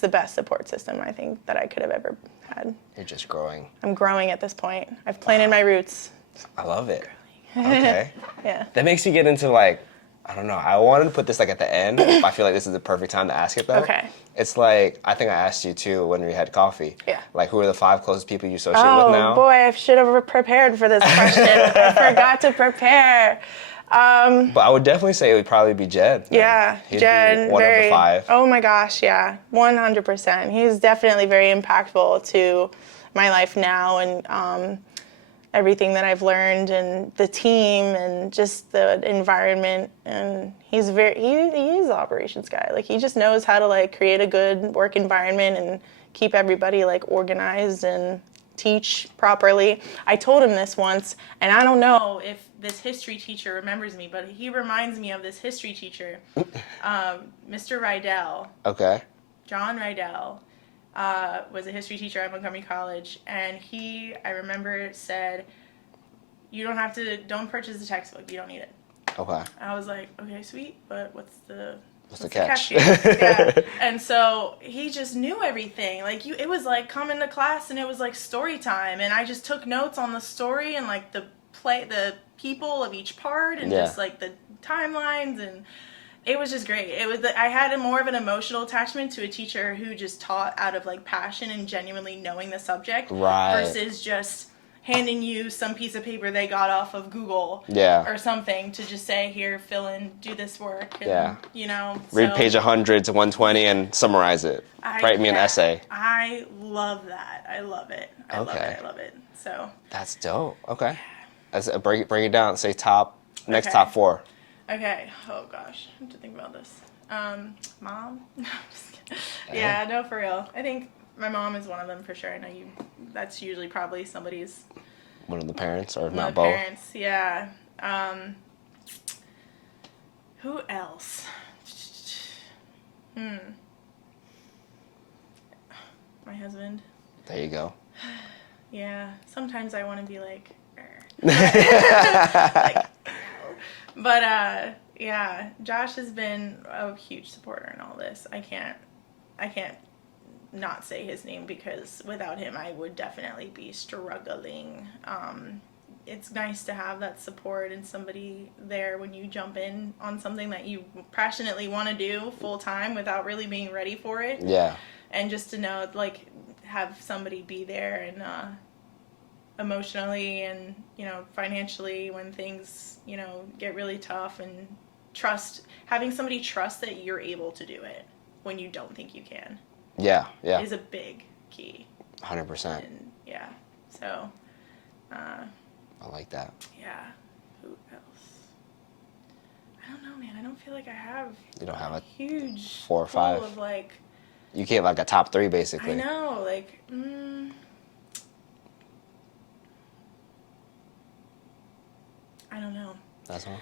the best support system I think that I could have ever had. You're just growing. I'm growing at this point. I've planted my roots. I love it. Okay. Yeah. That makes you get into like, I don't know. I wanted to put this like at the end. I feel like this is the perfect time to ask it though. Okay. It's like, I think I asked you too when we had coffee. Yeah. Like, who are the 5 closest people you associate with now? Oh boy, I should have prepared for this question. I forgot to prepare. But I would definitely say it would probably be Jed. Yeah, He'd Jed. be one of the 5. Oh my gosh, yeah, 100%. He's definitely very impactful to my life now and everything that I've learned and the team and just the environment. And he is the operations guy. Like he just knows how to like create a good work environment and keep everybody like organized and teach properly. I told him this once, and I don't know if this history teacher remembers me, but he reminds me of this history teacher, Mr. Rydell. Okay. John Rydell was a history teacher at Montgomery College, and I remember, said, don't purchase the textbook, you don't need it. Okay. I was like, okay, sweet, but what's the catch? Yeah. And so he just knew everything. Like it was like coming to class and it was like story time, and I just took notes on the story and like the people of each part and just like the timelines, and it was just great. I had more of an emotional attachment to a teacher who just taught out of like passion and genuinely knowing the subject, versus just handing you some piece of paper they got off of Google or something to just say, here, fill in, do this work. And, read page 100 to 120 and summarize it. Write me an essay. I love that. I love it. I love it. So that's dope. Okay. Break it down. Say top 4. Okay. Oh gosh, I have to think about this. Mom? No, I'm just kidding. Yeah, no, for real. I think my mom is one of them for sure. I know that's usually probably somebody's. One of the parents, or if not not both. Parents, yeah. Who else? My husband. There you go. Yeah. Sometimes I want to be like, like, but yeah, Josh has been a huge supporter in all this. I can't not say his name, because without him I would definitely be struggling. It's nice to have that support and somebody there when you jump in on something that you passionately want to do full time without really being ready for it. Yeah. And just to know, like, have somebody be there and emotionally and, financially when things, get really tough, and having somebody trust that you're able to do it when you don't think you can. Yeah. Is a big key. 100%. And yeah, so. I like that. Yeah. Who else? I don't know, man. I don't feel like I have. You don't have a huge 4 or 5 of like. You can't like a top 3 basically. I know, like. I don't know. That's all.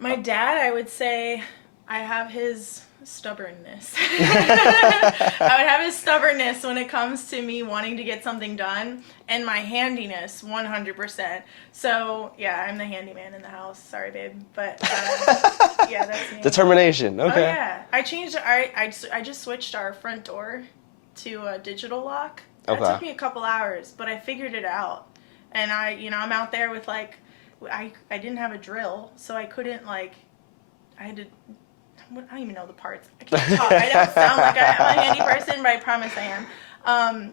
My dad, I would say, I have his stubbornness. I would have his stubbornness when it comes to me wanting to get something done, and my handiness, 100%. So, yeah, I'm the handyman in the house. Sorry, babe. But, yeah, that's me. Determination. Okay. Oh, yeah. I just switched our front door to a digital lock. That took me a couple hours, but I figured it out. And I'm out there with, like, I didn't have a drill, so I couldn't, like, I had to, I don't even know the parts. I can't talk. I don't sound like I'm a handy person, but I promise I am.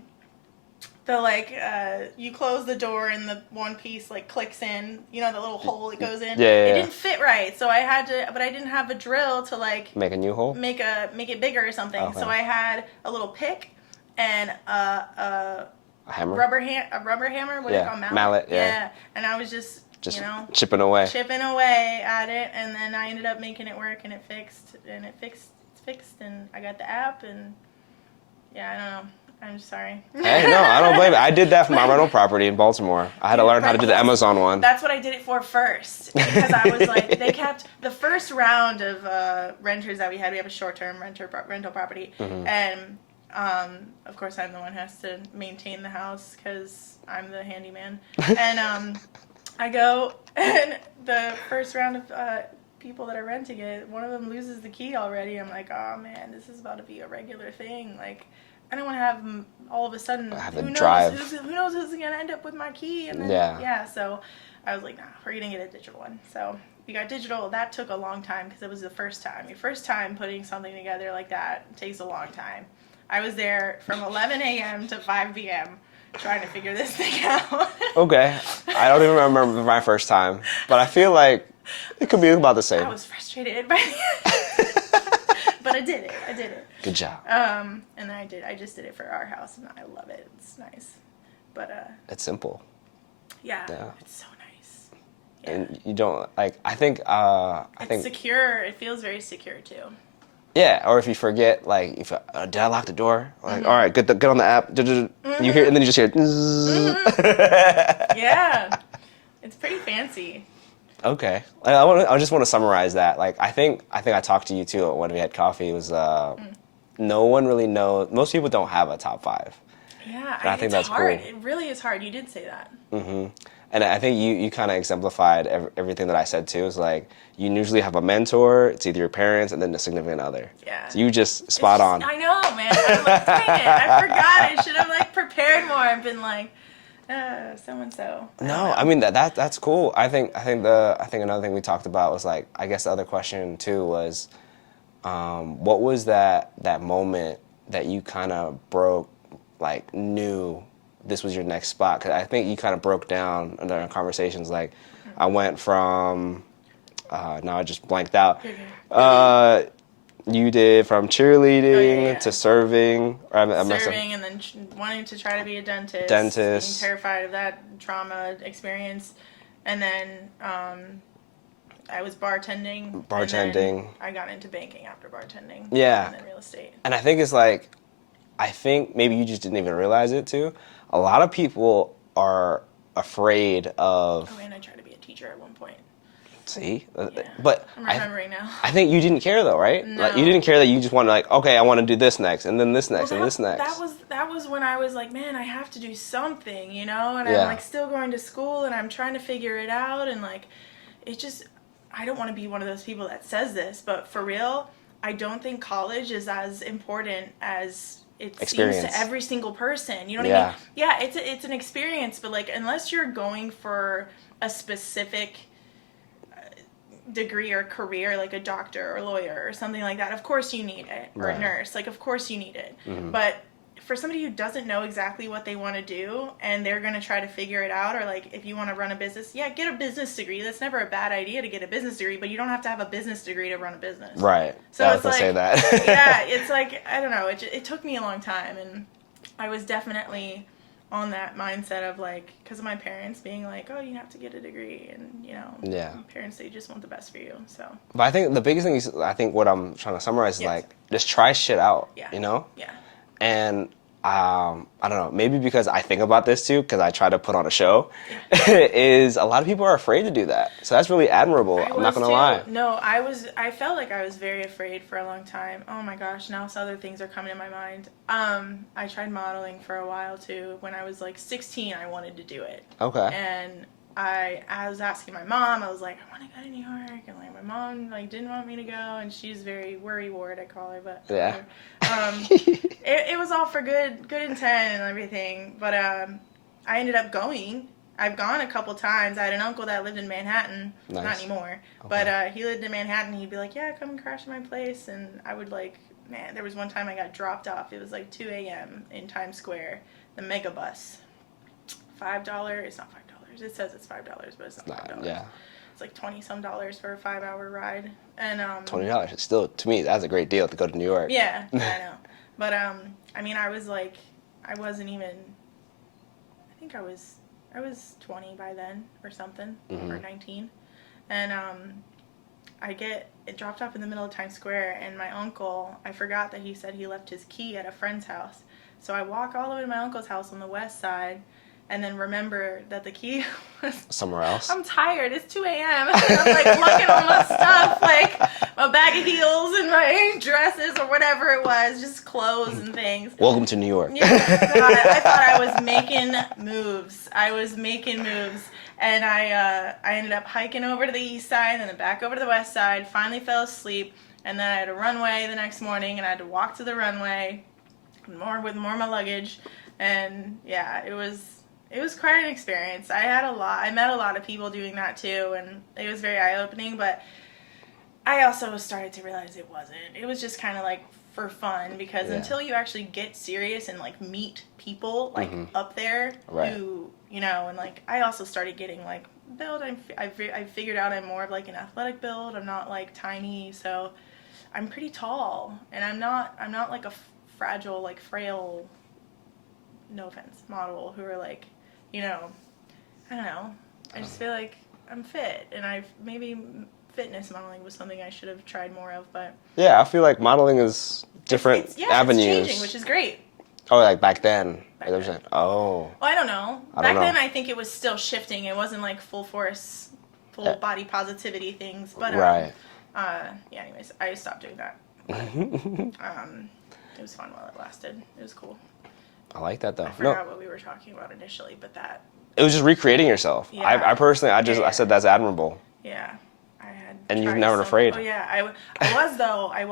You close the door and the one piece, like, clicks in, the little hole it goes in. Yeah. It didn't fit right, so I had to, but I didn't have a drill to, like, make a new hole? Make it bigger or something. Okay. So I had a little pick and a hammer? Rubber hammer, what do you call it? Mallet, yeah. And I was just chipping away at it, and then I ended up making it work, and it's fixed, and I got the app, and yeah, I don't know. I'm sorry. Hey, no, I don't blame it. I did that for my rental property in Baltimore. I had to learn how to do the Amazon one. That's what I did it for first, because I was like, they kept the first round of renters that we had. We have a short-term rental property, and Of course, I'm the one who has to maintain the house because I'm the handyman. And I go, and the first round of people that are renting it, one of them loses the key already. I'm like, oh man, this is about to be a regular thing. Like, I don't want to have all of a sudden, who knows who's going to end up with my key? And then, yeah, so I was like, nah, we're going to get a digital one. So we got digital. That took a long time because it was the first time. Your first time putting something together like that takes a long time. I was there from 11 a.m. to 5 p.m. trying to figure this thing out. Okay. I don't even remember my first time, but I feel like it could be about the same. I was frustrated by the end. But I did it. Good job. And I just did it for our house, and I love it. It's nice. But it's simple. Yeah. It's so nice. Yeah. And you don't like. I think. It's secure. It feels very secure too. Yeah, or if you forget, like, if did I lock the door? Like, all right, get on the app. You hear, and then you just hear. Yeah, it's pretty fancy. Okay, I just want to summarize that. Like, I think I talked to you too when we had coffee. It was no one really knows. Most people don't have a top 5. Yeah, and I think that's hard. cool. It really is hard. You did say that. Mm-hmm. And I think you kind of exemplified everything that I said too. Is like you usually have a mentor. It's either your parents and then a significant other. Yeah. So you just spot on. I know, man. I'm like, dang it, I forgot. I should have like prepared more. I've been like, so and so. No, I mean that's cool. I think another thing we talked about was like I guess the other question too was, what was that moment that you kind of broke, like knew this was your next spot? Because I think you kind of broke down in our conversations. Like, I went from, now I just blanked out. You did from cheerleading to serving. Serving and then wanting to try to be a dentist. Being terrified of that trauma experience. And then I was bartending. And then I got into banking after bartending. Yeah. And then real estate. And I think it's like, I think maybe you just didn't even realize it too. A lot of people are afraid of. Oh, and I tried to be a teacher at one point. See, Yeah. But I'm remembering now. I think you didn't care though, right? No. Like, you didn't care that you just wanted like, okay, I want to do this next, and then this next, and this next. That was when I was like, man, I have to do something, you know. And Yeah. I'm like still going to school, and I'm trying to figure it out, and like, it just, I don't want to be one of those people that says this, but for real, I don't think college is as important as it seems to every single person. You know what I mean? Yeah, it's an experience, but like unless you're going for a specific degree or career, like a doctor or lawyer or something like that, of course you need it, or a nurse, like of course you need it. Mm-hmm. But for somebody who doesn't know exactly what they want to do and they're going to try to figure it out, or like if you want to run a business, yeah, get a business degree. That's never a bad idea to get a business degree, but you don't have to have a business degree to run a business. Right. So I was it's gonna like, say that. yeah, it's like, I don't know, it took me a long time, and I was definitely on that mindset of like, because of my parents being like, oh, you have to get a degree, and you know, parents, they just want the best for you. So. But I think the biggest thing is, I think what I'm trying to summarize is like, just try shit out. Yeah. You know. Yeah. And I don't know, maybe because I think about this too, because I try to put on a show, is a lot of people are afraid to do that. So that's really admirable. I'm not gonna lie. No, I felt like I was very afraid for a long time. Oh my gosh, now some other things are coming in my mind. I tried modeling for a while too. When I was like 16, I wanted to do it. Okay. And I was asking my mom, I was like, I want to go to New York, and like my mom like didn't want me to go, and she's very worry wart, I call her, but yeah. It was all for good intent and everything, but I ended up going. I've gone a couple times. I had an uncle that lived in Manhattan, not anymore, but he lived in Manhattan. He'd be like, yeah, come and crash at my place, and I would like, man, there was one time I got dropped off. It was like 2 a.m. in Times Square, the mega bus. $5, it's not $5. It says it's $5, but it's not $5. Yeah. It's like $20-some for a 5-hour ride, and $20 is still, to me, that's a great deal to go to New York. Yeah, I know. But I mean, I was like, I wasn't even. I think I was 20 by then or something, or 19, and I get it dropped off in the middle of Times Square, and my uncle, I forgot that he said he left his key at a friend's house, so I walk all the way to my uncle's house on the west side. And then remember that the key was somewhere else. I'm tired. It's 2 a.m. And I'm like looking at all my stuff, like my bag high heels and my dresses or whatever it was, just clothes and things. Welcome to New York. Yeah, God, I thought I was making moves. And I ended up hiking over to the east side and then back over to the west side, finally fell asleep, and then I had a runway the next morning, and I had to walk to the runway with more of my luggage, and yeah, it was quite an experience. I met a lot of people doing that too, and it was very eye-opening, but I also started to realize it wasn't. It was just kind of like for fun, because until you actually get serious and like meet people like up there who, you know, and like I also started getting like build. I figured out I'm more of like an athletic build. I'm not like tiny, so I'm pretty tall, and I'm not like a fragile, like frail, no offense, model who are like, you know, I don't know. I just feel like I'm fit, and maybe fitness modeling was something I should have tried more of, but yeah, I feel like modeling is different avenues. It's changing, which is great. Oh, like back then. Well, I don't know. Back then, I think it was still shifting. It wasn't like full force, full body positivity things, but right. Yeah. Anyways, I stopped doing that. But, it was fun while it lasted. It was cool. I like that though. I forgot what we were talking about initially, but that. It was just recreating yourself. Yeah. I personally, I said that's admirable. Yeah. I had. And you've never been afraid. Oh yeah, I was though. I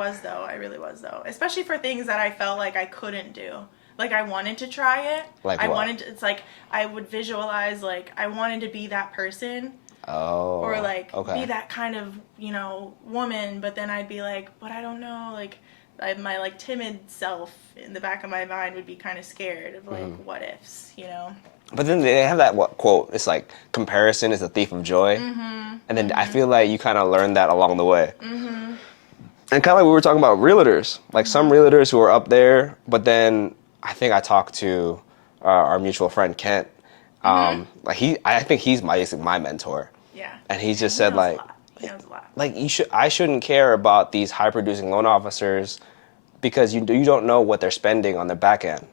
really was though. Especially for things that I felt like I couldn't do. Like I wanted to try it. Like what? It's like I would visualize like I wanted to be that person. Oh. Or like be that kind of, you know, woman, but then I'd be like, but I don't know, like my like timid self in the back of my mind would be kind of scared of like what ifs, you know. But then they have that quote. It's like comparison is the thief of joy, and then I feel like you kind of learn that along the way. And kind of like we were talking about realtors, like some realtors who are up there, but then I think I talked to our mutual friend Kent. Like I think he's basically my mentor. Yeah. And he just said like, he knows a lot. Like I shouldn't care about these high producing loan officers because you don't know what they're spending on their back end.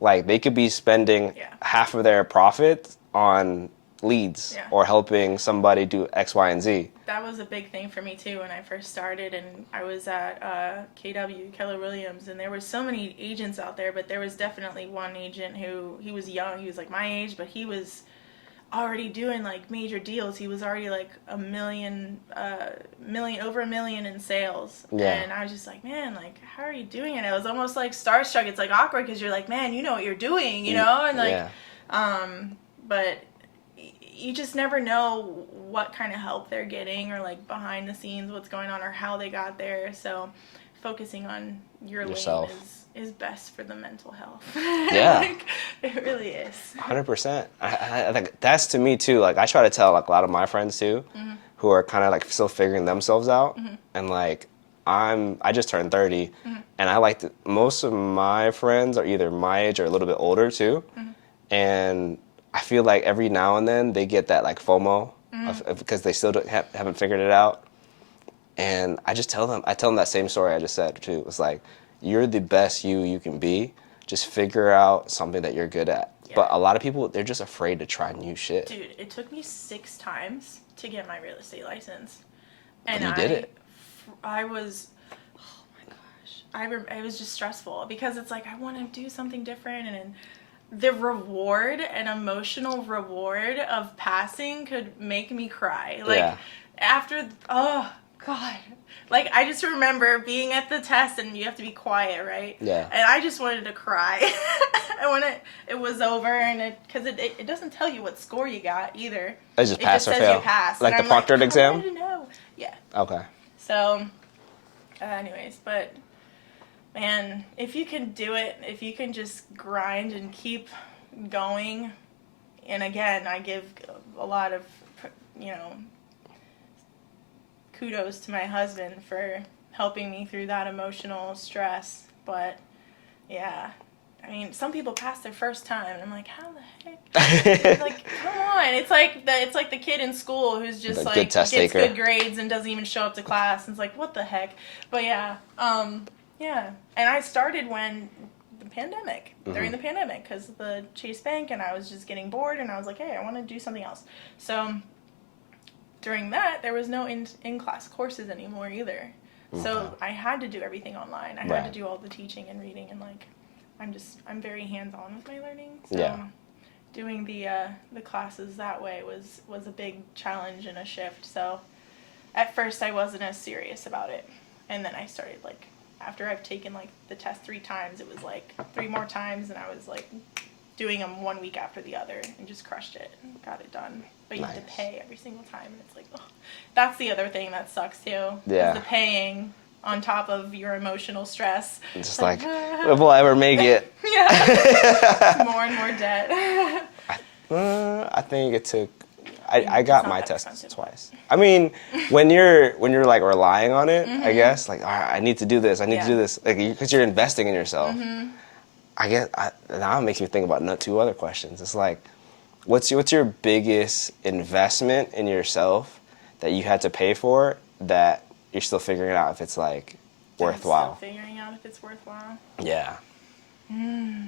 Like they could be spending half of their profit on leads or helping somebody do X, Y, and Z. That was a big thing for me too when I first started, and I was at KW, Keller Williams, and there were so many agents out there, but there was definitely one agent who, he was young, he was like my age, but he was already doing like major deals. He was already like over $1 million in sales. And I was just like, man, like how are you doing it? I was almost like starstruck. It's like awkward because you're like, man, you know what you're doing, you know? And like but you just never know what kind of help they're getting or like behind the scenes what's going on or how they got there. So focusing on yourself is best for the mental health. Yeah. Like, it really is. 100%. I think that's to me too. Like I try to tell like a lot of my friends too, who are kind of like still figuring themselves out, and like I just turned 30, and I like most of my friends are either my age or a little bit older too, and I feel like every now and then they get that like FOMO because they still haven't figured it out, and I tell them that same story I just said too. It's like, you're the best you can be. Just figure out something that you're good at. Yeah. But a lot of people, they're just afraid to try new shit. Dude, it took me 6 times to get my real estate license. And you did it. I was, oh my gosh. It was just stressful because it's like I want to do something different, and the reward and emotional reward of passing could make me cry. Like after, oh God. Like, I just remember being at the test, and you have to be quiet, right? Yeah. And I just wanted to cry. And when it was over, and because it doesn't tell you what score you got either. It's just pass or fail. You passed. Like the proctored exam? I wanted to know. Yeah. Okay. So, anyways, but, man, if you can do it, if you can just grind and keep going, and again, I give a lot of, you know, kudos to my husband for helping me through that emotional stress. But yeah, I mean, some people pass their first time, and I'm like, how the heck? Like, come on! It's like the kid in school who's just the like gets good grades and doesn't even show up to class. And it's like, what the heck? But yeah, yeah. And I started when the pandemic, during the pandemic, because of the Chase Bank, and I was just getting bored, and I was like, hey, I want to do something else. So during that, there was no in-class courses anymore either. So I had to do everything online. I had to do all the teaching and reading, and like, I'm very hands-on with my learning. So doing the classes that way was a big challenge and a shift. So at first I wasn't as serious about it. And then I started, like, after I've taken, like, the test 3 times, it was, like, 3 more times, and I was, like, doing them 1 week after the other and just crushed it and got it done. But you have to pay every single time, and it's like, oh. That's the other thing that sucks, too. Yeah. Is the paying on top of your emotional stress. It's just like, will I ever make it? Yeah. More and more debt. I think it took... I got my test twice. I mean, when you're like relying on it, I guess, like, all right, I need to do this, like, because you're investing in yourself. I guess now it makes me think about 2 other questions. It's like, what's your biggest investment in yourself that you had to pay for that you're still figuring out if it's like worthwhile? Still figuring out if it's worthwhile. Yeah. Dang.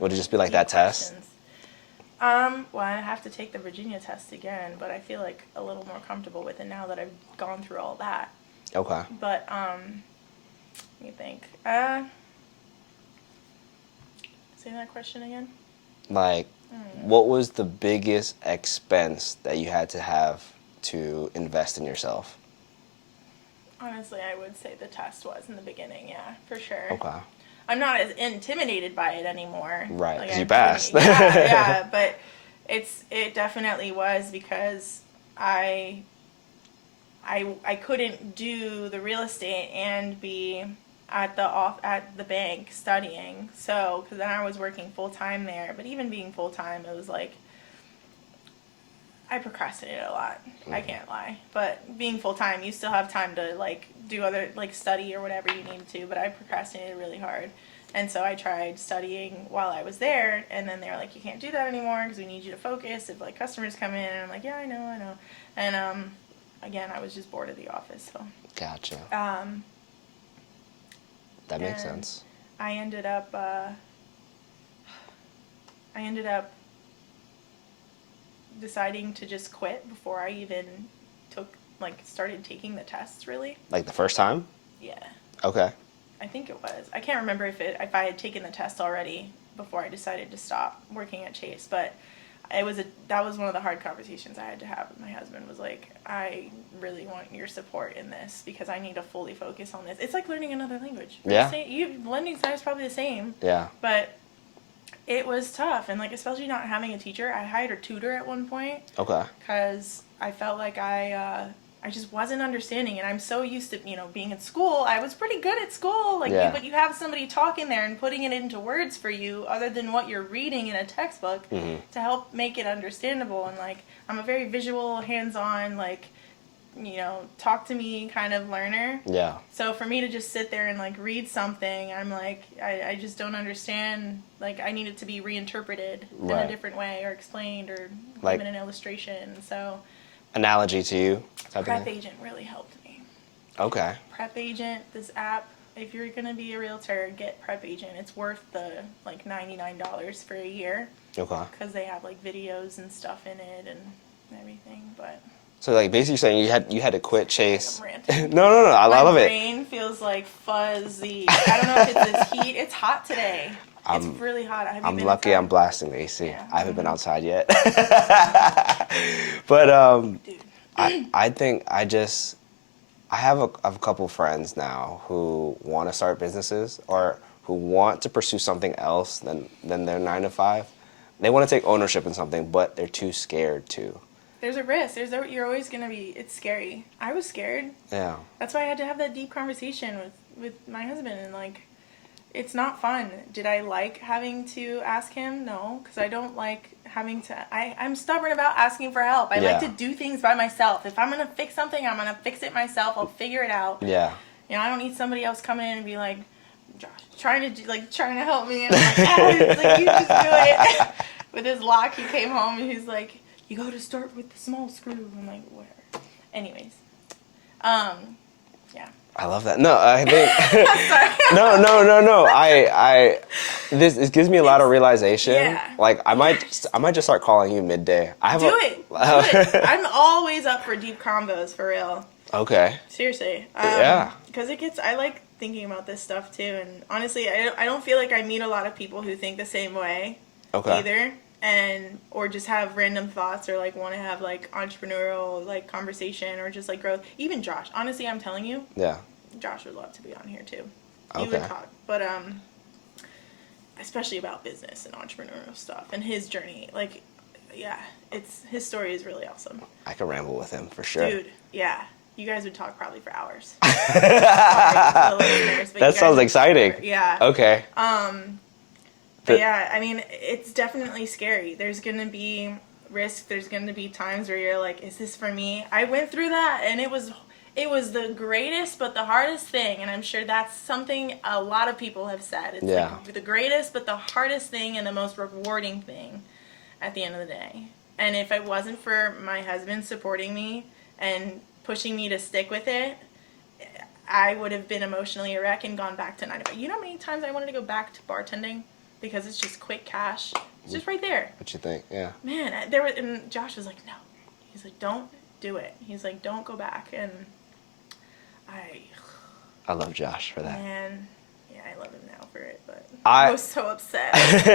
Would it just be like that test? Well, I have to take the Virginia test again, but I feel like a little more comfortable with it now that I've gone through all that. Okay. But, let me think. Say that question again? Like, what was the biggest expense that you had to have to invest in yourself? Honestly, I would say the test was in the beginning, yeah, for sure. Okay. I'm not as intimidated by it anymore. Right, like, because you passed. Yeah, but it definitely was because I couldn't do the real estate and be at the bank studying. So, because then I was working full time there, but even being full time, it was like I procrastinated a lot. I can't lie. But being full time, you still have time to like do other like study or whatever you need to. But I procrastinated really hard, and so I tried studying while I was there. And then they were like, "You can't do that anymore because we need you to focus if like customers come in." And I'm like, "Yeah, I know." And again, I was just bored of the office. So. Gotcha. That makes sense. I ended up deciding to just quit before I even started taking the tests, really. Like the first time? Yeah. Okay. I think it was. I can't remember if I had taken the test already before I decided to stop working at Chase, but that was one of the hard conversations I had to have with my husband. Was like, I really want your support in this because I need to fully focus on this. It's like learning another language. Yeah. Lending side is probably the same. Yeah. But it was tough, and like especially not having a teacher. I hired a tutor at one point. Okay. Because I felt like I just wasn't understanding, and I'm so used to being in school. I was pretty good at school, but you have somebody talking there and putting it into words for you, other than what you're reading in a textbook, to help make it understandable. And like I'm a very visual, hands-on, talk to me kind of learner. Yeah. So for me to just sit there and like read something, I'm like, I just don't understand. Like I need it to be reinterpreted in a different way or explained or given an illustration. So analogy to you. Prep Agent really helped me. Okay. Prep Agent, this app. If you're gonna be a realtor, get Prep Agent. It's worth the like $99 for a year. Okay. Because they have like videos and stuff in it and everything, but. So like basically saying you had to quit Chase. No, I love it. My brain feels like fuzzy. I don't know if it's this heat. It's hot today. It's really hot. I'm lucky outside? I'm blasting the AC. Yeah. I haven't been outside yet. But I think I have a couple friends now who want to start businesses or who want to pursue something else than their 9 to 5. They want to take ownership in something, but they're too scared to. There's a risk. You're always going to be, it's scary. I was scared. Yeah. That's why I had to have that deep conversation with my husband. And, like, it's not fun. Did I like having to ask him? No, because I don't like having to, I'm stubborn about asking for help. I like to do things by myself. If I'm going to fix something, I'm going to fix it myself. I'll figure it out. Yeah. I don't need somebody else coming in and be like, Josh, trying to help me. And I'm like, he's like, you just do it. With his lock, he came home and he's like, you go to start with the small screw. I'm like, whatever. Anyways. Yeah. I love that. No, I think no. It gives me a lot of realization. Yeah. Like I might just start calling you midday. Do it. I'm always up for deep combos, for real. Okay. Seriously. Yeah. Because I like thinking about this stuff too, and honestly, I don't feel like I meet a lot of people who think the same way. Okay. Either. Or just have random thoughts, or like want to have like entrepreneurial like conversation, or just like growth. Even Josh, honestly, I'm telling you, Yeah. Josh would love to be on here too. Okay. He would talk, but especially about business and entrepreneurial stuff and his journey. Like, yeah, his story is really awesome. I can ramble with him for sure. Dude, yeah, you guys would talk probably for hours. Sorry, the listeners, but that sounds exciting. Yeah. Okay. But yeah, I mean, it's definitely scary. There's going to be risk. There's going to be times where you're like, is this for me? I went through that, and it was the greatest but the hardest thing. And I'm sure that's something a lot of people have said. It's like the greatest but the hardest thing and the most rewarding thing at the end of the day. And if it wasn't for my husband supporting me and pushing me to stick with it, I would have been emotionally a wreck and gone back to 9 to 5. You know how many times I wanted to go back to bartending? Because it's just quick cash. It's just right there. What you think? Yeah. Man, and Josh was like, no. He's like, don't do it. He's like, don't go back. And I love Josh for that. Man, yeah, I love him now for it. But I was so upset.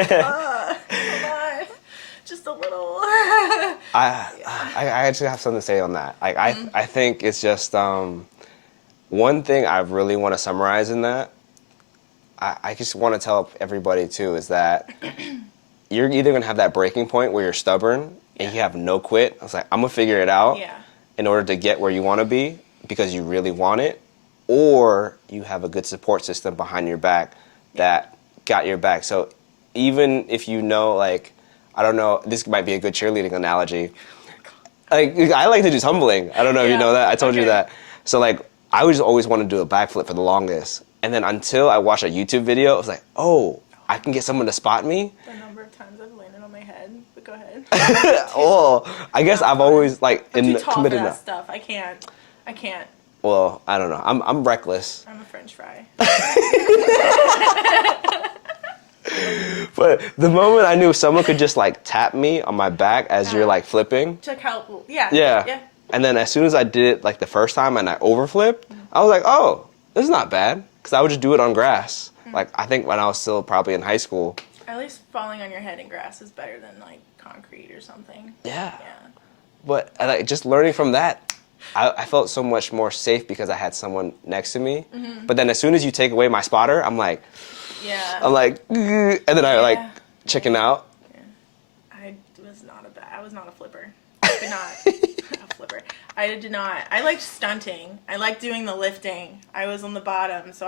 Come on. Just a little. I actually have something to say on that. Like I think it's just one thing I really want to summarize in that. I just want to tell everybody too is that you're either gonna have that breaking point where you're stubborn and you have no quit. I was like, I'm gonna figure it out in order to get where you want to be because you really want it, or you have a good support system behind your back that got your back. So even if you know, like, I don't know, this might be a good cheerleading analogy. Like, I like to do tumbling. I don't know if you know that. I told you that. So like, I was always want to do a backflip for the longest. And then until I watched a YouTube video, I was like, oh, I can get someone to spot me. The number of times I've landed on my head, but go ahead. Well, I guess I've always like I'm too tall for that stuff. I can't. Well, I don't know. I'm reckless. I'm a French fry. But the moment I knew someone could just like tap me on my back as you're like flipping. To help. Yeah. Yeah. And then as soon as I did it like the first time and I overflipped, I was like, oh, this is not bad. Because I would just do it on grass. Like, I think when I was still probably in high school. At least falling on your head in grass is better than, like, concrete or something. Yeah. But like, just learning from that, I felt so much more safe because I had someone next to me. But then as soon as you take away my spotter, I'm like, and then I, like, chicken out. Yeah. I was not a flipper. I could not. A flipper. I did not. I liked stunting. I liked doing the lifting. I was on the bottom, so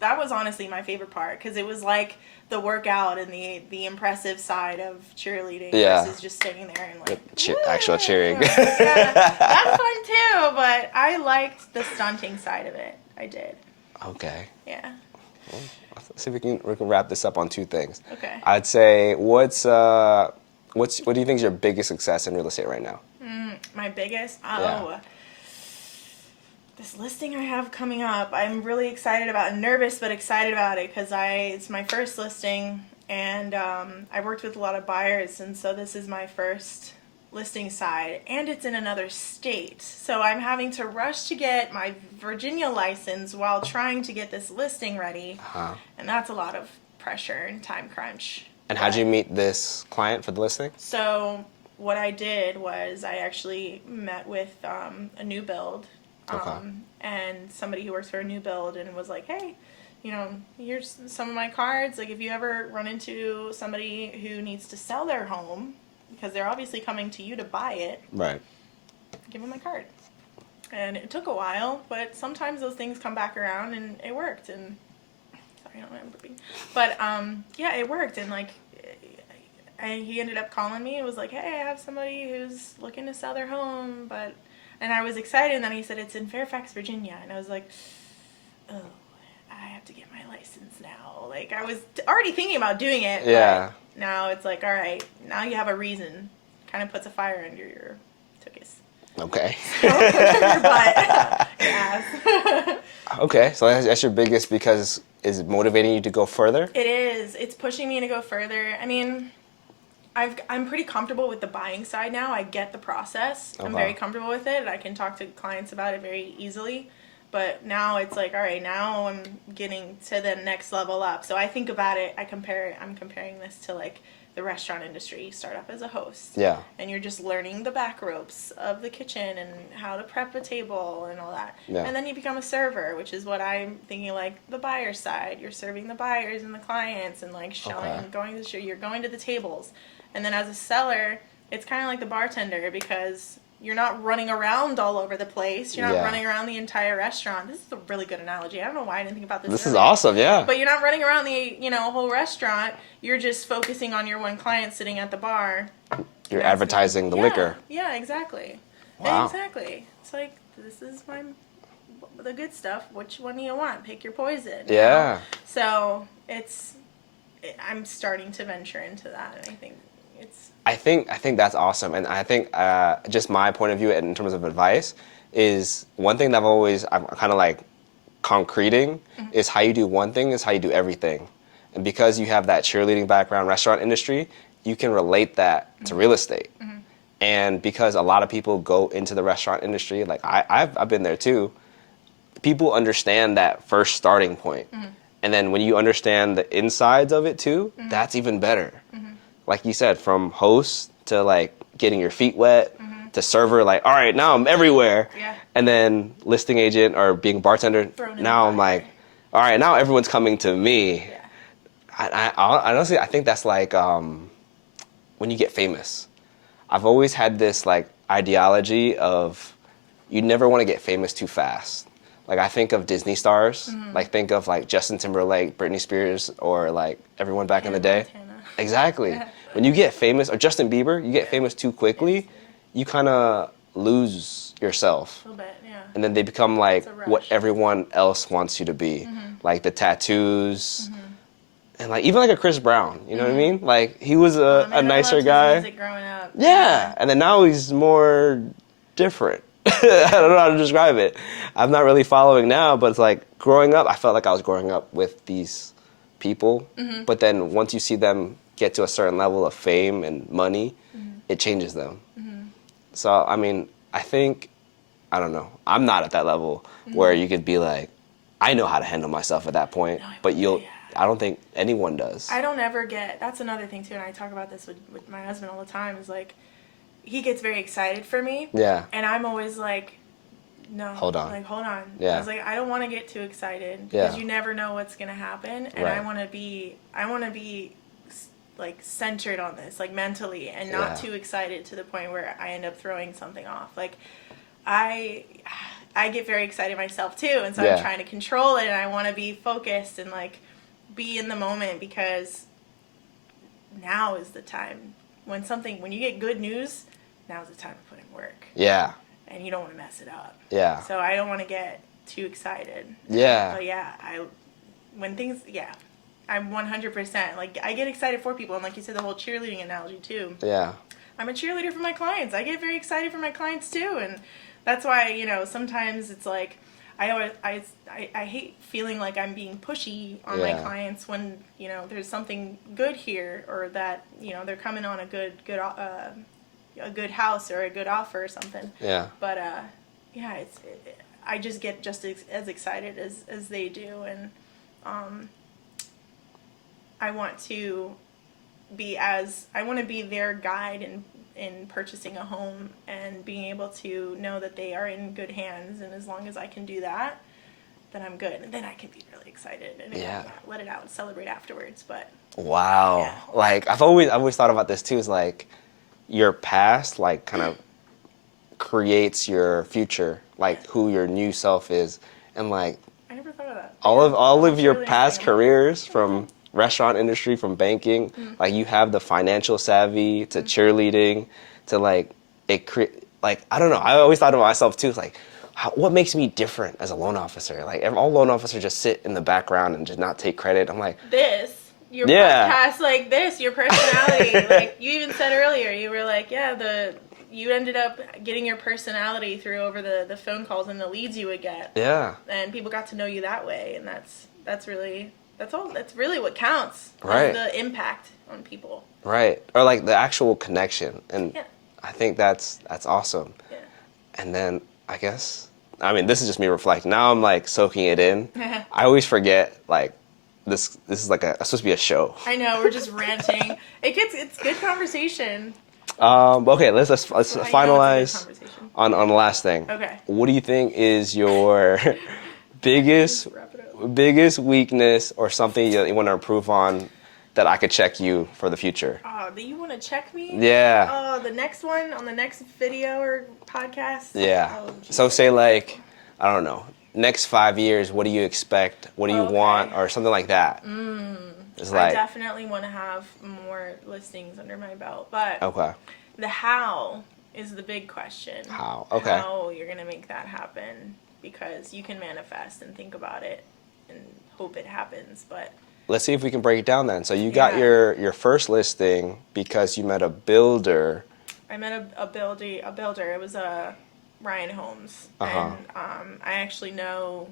that was honestly my favorite part because it was like the workout and the impressive side of cheerleading versus just sitting there and like actual cheering. That's fun too, but I liked the stunting side of it. I did. Okay. Yeah. Well, let's see if we can wrap this up on two things. Okay. I'd say what do you think is your biggest success in real estate right now? My biggest? This listing I have coming up, I'm really excited about, nervous but excited about it because it's my first listing and I worked with a lot of buyers, and so this is my first listing side, and it's in another state. So I'm having to rush to get my Virginia license while trying to get this listing ready, and that's a lot of pressure and time crunch. And how'd you meet this client for the listing? So what I did was I actually met with a new build and somebody who works for a new build and was like, hey, you know, here's some of my cards. Like, if you ever run into somebody who needs to sell their home, because they're obviously coming to you to buy it, right, give them my card. And it took a while, but sometimes those things come back around, and it worked. And sorry, I don't know what I'm burping. But yeah, it worked. And like, he ended up calling me and was like, hey, I have somebody who's looking to sell their home, and I was excited, and then he said, it's in Fairfax, Virginia, and I was like, oh, I have to get my license now. Like, I was already thinking about doing it, but now it's like, all right, now you have a reason. Kind of puts a fire under your tuchus. Okay. So, your butt. Yes. Okay. So that's your biggest because is it motivating you to go further? It is. It's pushing me to go further. I mean, I'm pretty comfortable with the buying side now. I get the process. I'm very comfortable with it. I can talk to clients about it very easily. But now it's like, all right, now I'm getting to the next level up. So I think about it. I'm comparing this to like the restaurant industry. You start off as a host. Yeah. And you're just learning the back ropes of the kitchen and how to prep a table and all that. Yeah. And then you become a server, which is what I'm thinking like the buyer side. You're serving the buyers and the clients and like showing, you're going to the tables. And then as a seller, it's kind of like the bartender because you're not running around all over the place. You're not running around the entire restaurant. This is a really good analogy. I don't know why I didn't think about this. This is awesome, yeah. But you're not running around the, whole restaurant. You're just focusing on your one client sitting at the bar. You're advertising the liquor. Yeah, exactly. Wow. Exactly. It's like, this is the good stuff. Which one do you want? Pick your poison. Yeah. So I'm starting to venture into that, and I think that's awesome, and I think just my point of view in terms of advice is one thing that I'm kind of like concreting is how you do one thing is how you do everything, and because you have that cheerleading background, restaurant industry, you can relate that to real estate, and because a lot of people go into the restaurant industry, like I've been there too, people understand that first starting point, and then when you understand the insides of it too, that's even better. Like you said, from host to like getting your feet wet to server, like, all right, now I'm everywhere. Yeah. And then listing agent or being bartender, now I'm like, all right, now everyone's coming to me. Yeah. I honestly, I think that's like when you get famous. I've always had this like ideology of you never want to get famous too fast. Like I think of Disney stars, like think of like Justin Timberlake, Britney Spears, or like everyone back in the day. Exactly. When you get famous, or Justin Bieber, you get famous too quickly, you kind of lose yourself. A little bit, yeah. And then they become like what everyone else wants you to be. Like the tattoos, and like even like a Chris Brown, you know what I mean? Like he was a nicer guy. His music growing up. Yeah, and then now he's more different. I don't know how to describe it. I'm not really following now, but it's like growing up, I felt like I was growing up with these people, but then once you see them get to a certain level of fame and money, it changes them. So, I mean, I don't know, I'm not at that level where you could be like, I know how to handle myself at that point, but I don't think anyone does. I don't ever that's another thing too, and I talk about this with my husband all the time, is like, he gets very excited for me. Yeah. And I'm always like, no. Hold on. Like, hold on. Yeah. I was like, I don't want to get too excited because you never know what's going to happen. And I want to be like centered on this, like mentally, and not too excited to the point where I end up throwing something off. Like, I get very excited myself too. And so I'm trying to control it, and I want to be focused and like be in the moment, because now is the time. When you get good news, now's the time to put in work. Yeah. And you don't want to mess it up. Yeah. So I don't want to get too excited. Yeah. But yeah, I'm 100%. Like, I get excited for people. And like you said, the whole cheerleading analogy too. Yeah. I'm a cheerleader for my clients. I get very excited for my clients too. And that's why, sometimes it's like, I hate feeling like I'm being pushy on my clients when, there's something good here, or that, they're coming on a good house or a good offer or something. Yeah. But, I just get just as excited as they do. And, I want to be their guide in purchasing a home and being able to know that they are in good hands. And as long as I can do that, then I'm good. And then I can be really excited and let it out and celebrate afterwards. But wow. Yeah. Like I've always thought about this too, is like your past like kind of creates your future, like who your new self is. And like I never thought of that. All of your past careers, from restaurant industry, from banking, like you have the financial savvy to cheerleading to like I don't know, I always thought of myself too, like what makes me different as a loan officer? Like all loan officers just sit in the background and just not take credit. I'm like, your podcast, like this, your personality. Like you even said earlier, you were like, you ended up getting your personality through over the phone calls and the leads you would get. Yeah. And people got to know you that way, and that's really what counts. Right. Is the impact on people. Right. Or like the actual connection. And Yeah. I think that's awesome. Yeah. And then I guess, I mean, this is just me reflecting. Now I'm like soaking it in. I always forget like this is like supposed to be a show. I know, we're just ranting. It's good conversation. Okay, let's Well, finalize on the last thing. Okay. What do you think is your biggest weakness or something you want to improve on that I could check you for the future? Oh, do you want to check me? Yeah. Oh, the next one on the next video or podcast? Yeah. Oh, So say like, I don't know, next 5 years, what do you expect? What do you want? Or something like that. It's like, I definitely want to have more listings under my belt, but okay. the how is the big question. How? Okay. How you're going to make that happen, because you can manifest and think about it and hope it happens, but Let's see if we can break it down then. So you got your first listing because you met a builder. I met a builder. It was a Ryan Homes, Uh-huh. and I actually know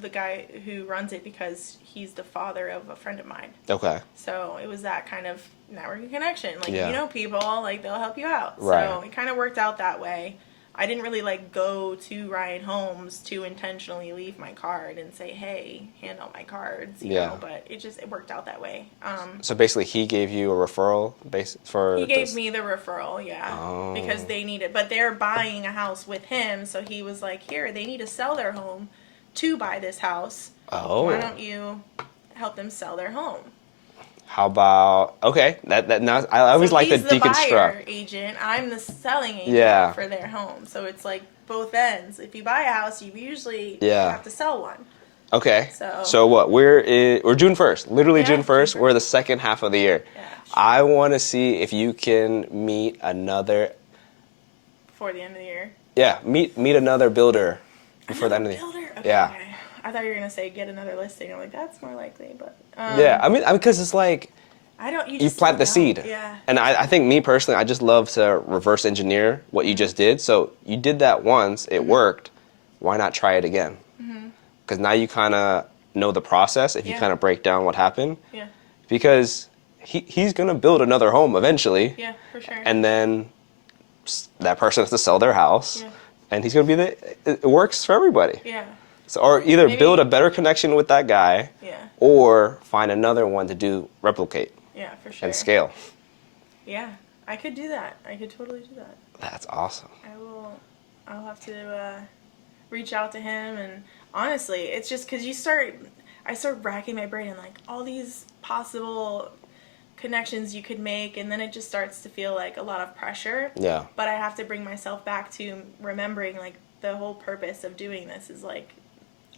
the guy who runs it because he's the father of a friend of mine. Okay. So it was that kind of networking connection. Like, Yeah. you know people, like, they'll help you out. Right. So it kind of worked out that way. I didn't really, like, go to Ryan Homes to intentionally leave my card and say, hey, hand out my cards, you know, but it worked out that way. So basically he gave you a referral for He gave me the referral, yeah, Oh. because they need it. But they're buying a house with him, so he was like, here, they need to sell their home to buy this house. Oh. Why don't you help them sell their home? How about, okay, that now I always like to he's the deconstruct. buyer agent, I'm the selling agent for their home. So it's like both ends. If you buy a house, you usually have to sell one. Okay. So what? We're June 1st. Literally Yeah, June 1st. June 1st. We're the second half of the year. Yeah. I want to see if you can meet another. Before the end of the year. Yeah, meet another builder before the end of the year. Builder? Okay, Yeah. okay. I thought you were gonna say get another listing. I'm like, that's more likely, but Yeah, I mean, because it's like I don't. You you just plant the don't know. seed. Yeah. And I think me personally, I just love to reverse engineer what you just did. So you did that once, it worked. Why not try it again? Because now you kind of know the process if you kind of break down what happened. Yeah. Because he's gonna build another home eventually. Yeah, for sure. And then that person has to sell their house. Yeah. And he's gonna be it works for everybody. Yeah. So, or either Maybe- build a better connection with that guy, Yeah. or find another one to replicate Yeah, for sure. and scale. Yeah, I could do that. I could totally do that. That's awesome. I'll have to reach out to him, and honestly, it's just because I start racking my brain and like all these possible connections you could make, and then it just starts to feel like a lot of pressure. Yeah. But I have to bring myself back to remembering like the whole purpose of doing this is like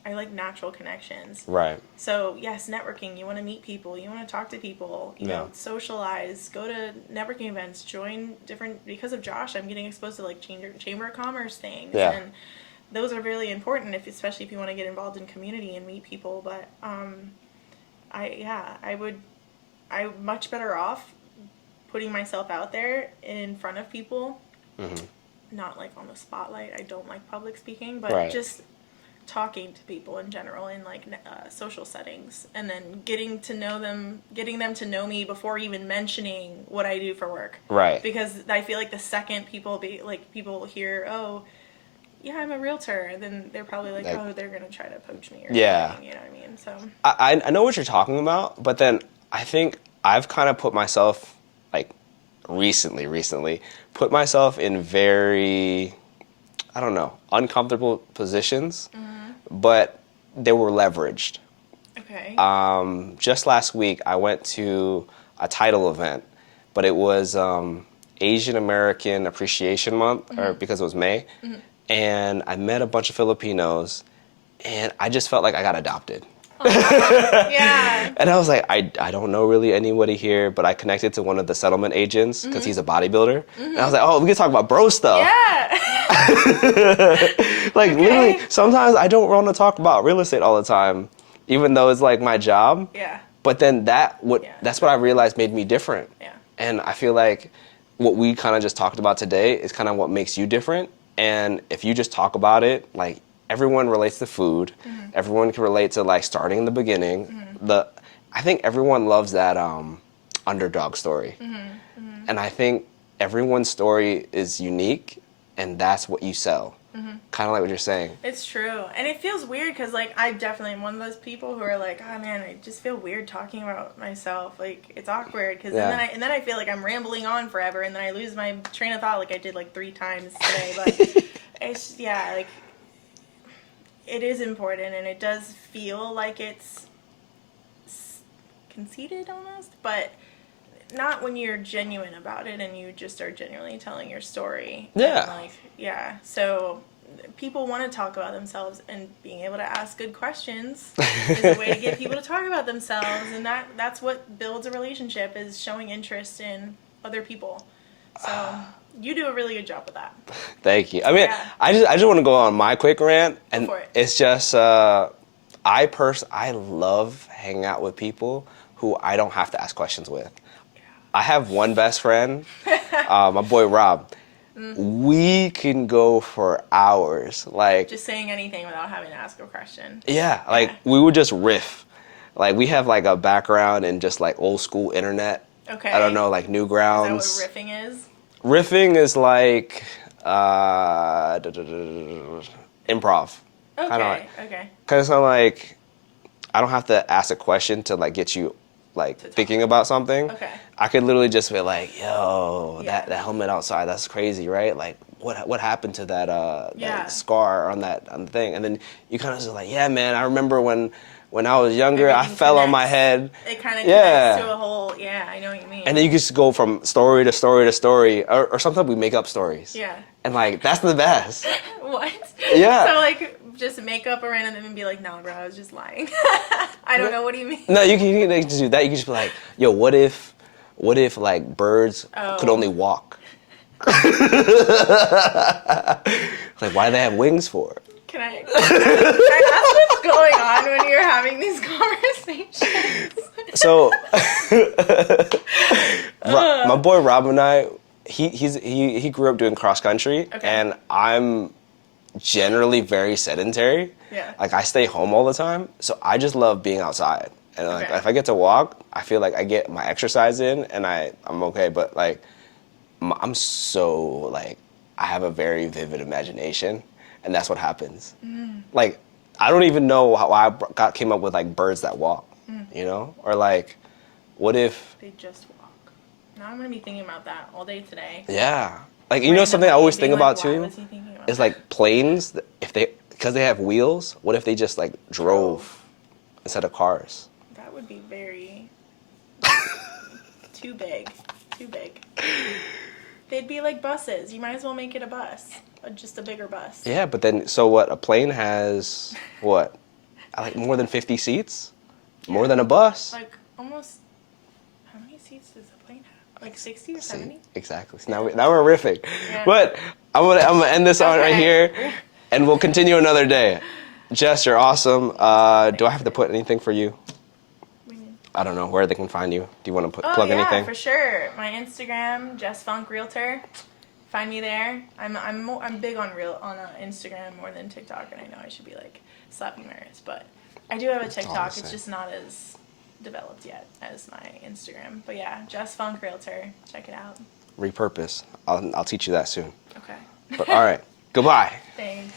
I like natural connections. Right. So yes, networking, you want to meet people, you want to talk to people, you know, socialize, go to networking events, join different, because of Josh, I'm getting exposed to like chamber of commerce things. Yeah. And those are really important, especially if you want to get involved in community and meet people. But I'm much better off putting myself out there in front of people, not like on the spotlight. I don't like public speaking, but just talking to people in general in like social settings, and then getting them to know me before even mentioning what I do for work. Right. Because I feel like the second people hear, oh, yeah, I'm a realtor, and then they're probably like, oh, they're gonna try to poach me or something, you know what I mean? So I know what you're talking about, but then I think I've kind of put myself like recently put myself in very, I don't know, uncomfortable positions, but they were leveraged. Okay. Just last week, I went to a title event, but it was Asian American Appreciation Month, or because it was May, and I met a bunch of Filipinos, and I just felt like I got adopted. Yeah. And I was like, I don't know really anybody here, but I connected to one of the settlement agents because he's a bodybuilder. And I was like, oh, we can talk about bro stuff. Yeah. Like literally, sometimes I don't want to talk about real estate all the time, even though it's like my job. Yeah. But then that's what I realized made me different. Yeah. And I feel like what we kind of just talked about today is kind of what makes you different. And if you just talk about it, like everyone relates to food, everyone can relate to like starting in the beginning. I think everyone loves that underdog story, and I think everyone's story is unique, and that's what you sell. Kind of like what you're saying. It's true. And it feels weird because, like, I definitely am one of those people who are like, oh, man, I just feel weird talking about myself. Like, it's awkward because and then I feel like I'm rambling on forever and then I lose my train of thought like I did, like, 3 times today. But it's, yeah, like, it is important and it does feel like it's conceited almost, but not when you're genuine about it and you just are genuinely telling your story. Yeah. And, like, yeah. So people want to talk about themselves, and being able to ask good questions is a way to get people to talk about themselves, and that's what builds a relationship, is showing interest in other people. So you do a really good job with that. Thank you. I mean, yeah. I just want to go on my quick rant, and it's just I love hanging out with people who I don't have to ask questions with. Yeah. I have one best friend, my boy Rob. We can go for hours, like just saying anything without having to ask a question. Yeah, like we would just riff. Like we have like a background in just like old school internet. Okay. I don't know, like Newgrounds. Is that what riffing is? Riffing is like improv. Okay. Kinda okay. Because I'm like, I don't have to ask a question to like get you like thinking about something. Okay. I could literally just be like, yo, that helmet outside, that's crazy, right? Like, what happened to that scar on the thing? And then you kind of just like, yeah, man, I remember when I was younger, I fell on my head. It kind of connects to a whole, I know what you mean. And then you just go from story to story to story, or sometimes we make up stories. Yeah. And like, that's the best. What? Yeah. So like, just make up a random and be like, nah, bro, I was just lying. I don't know, what do you mean? No, you can just do that. You can just be like, yo, what if like birds could only walk? Like, why do they have wings for? Can I ask what's going on when you're having these conversations? So, my boy Rob and I, he grew up doing cross country, and I'm generally very sedentary. Yeah. Like I stay home all the time, so I just love being outside. And like if I get to walk, I feel like I get my exercise in, and I'm okay. But like I'm so like I have a very vivid imagination, and that's what happens. Like I don't even know how I came up with like birds that walk, you know, or like what if they just walk? Now I'm gonna be thinking about that all day today. Yeah, like you know something I always think about too is like planes. Because they have wheels. What if they just like drove instead of cars? That would be very too big. They'd be like buses. You might as well make it a bus, just a bigger bus. Yeah, but then so what? A plane has what? Like more than 50 seats? More than a bus? Like almost. How many seats does a plane have? Like 60 or 70? Exactly. So now we're riffing. Yeah. But I'm gonna end this on right here, and we'll continue another day. Jess, you're awesome. Do I have to put anything for you? I don't know where they can find you. Do you want to plug anything? Yeah, for sure. My Instagram, Jess Funk Realtor. Find me there. I'm big on Instagram more than TikTok, and I know I should be like slapping my wrist, but I do have a TikTok. It's just not as developed yet as my Instagram. But yeah, Jess Funk Realtor. Check it out. Repurpose. I'll teach you that soon. Okay. But all right. Goodbye. Thanks.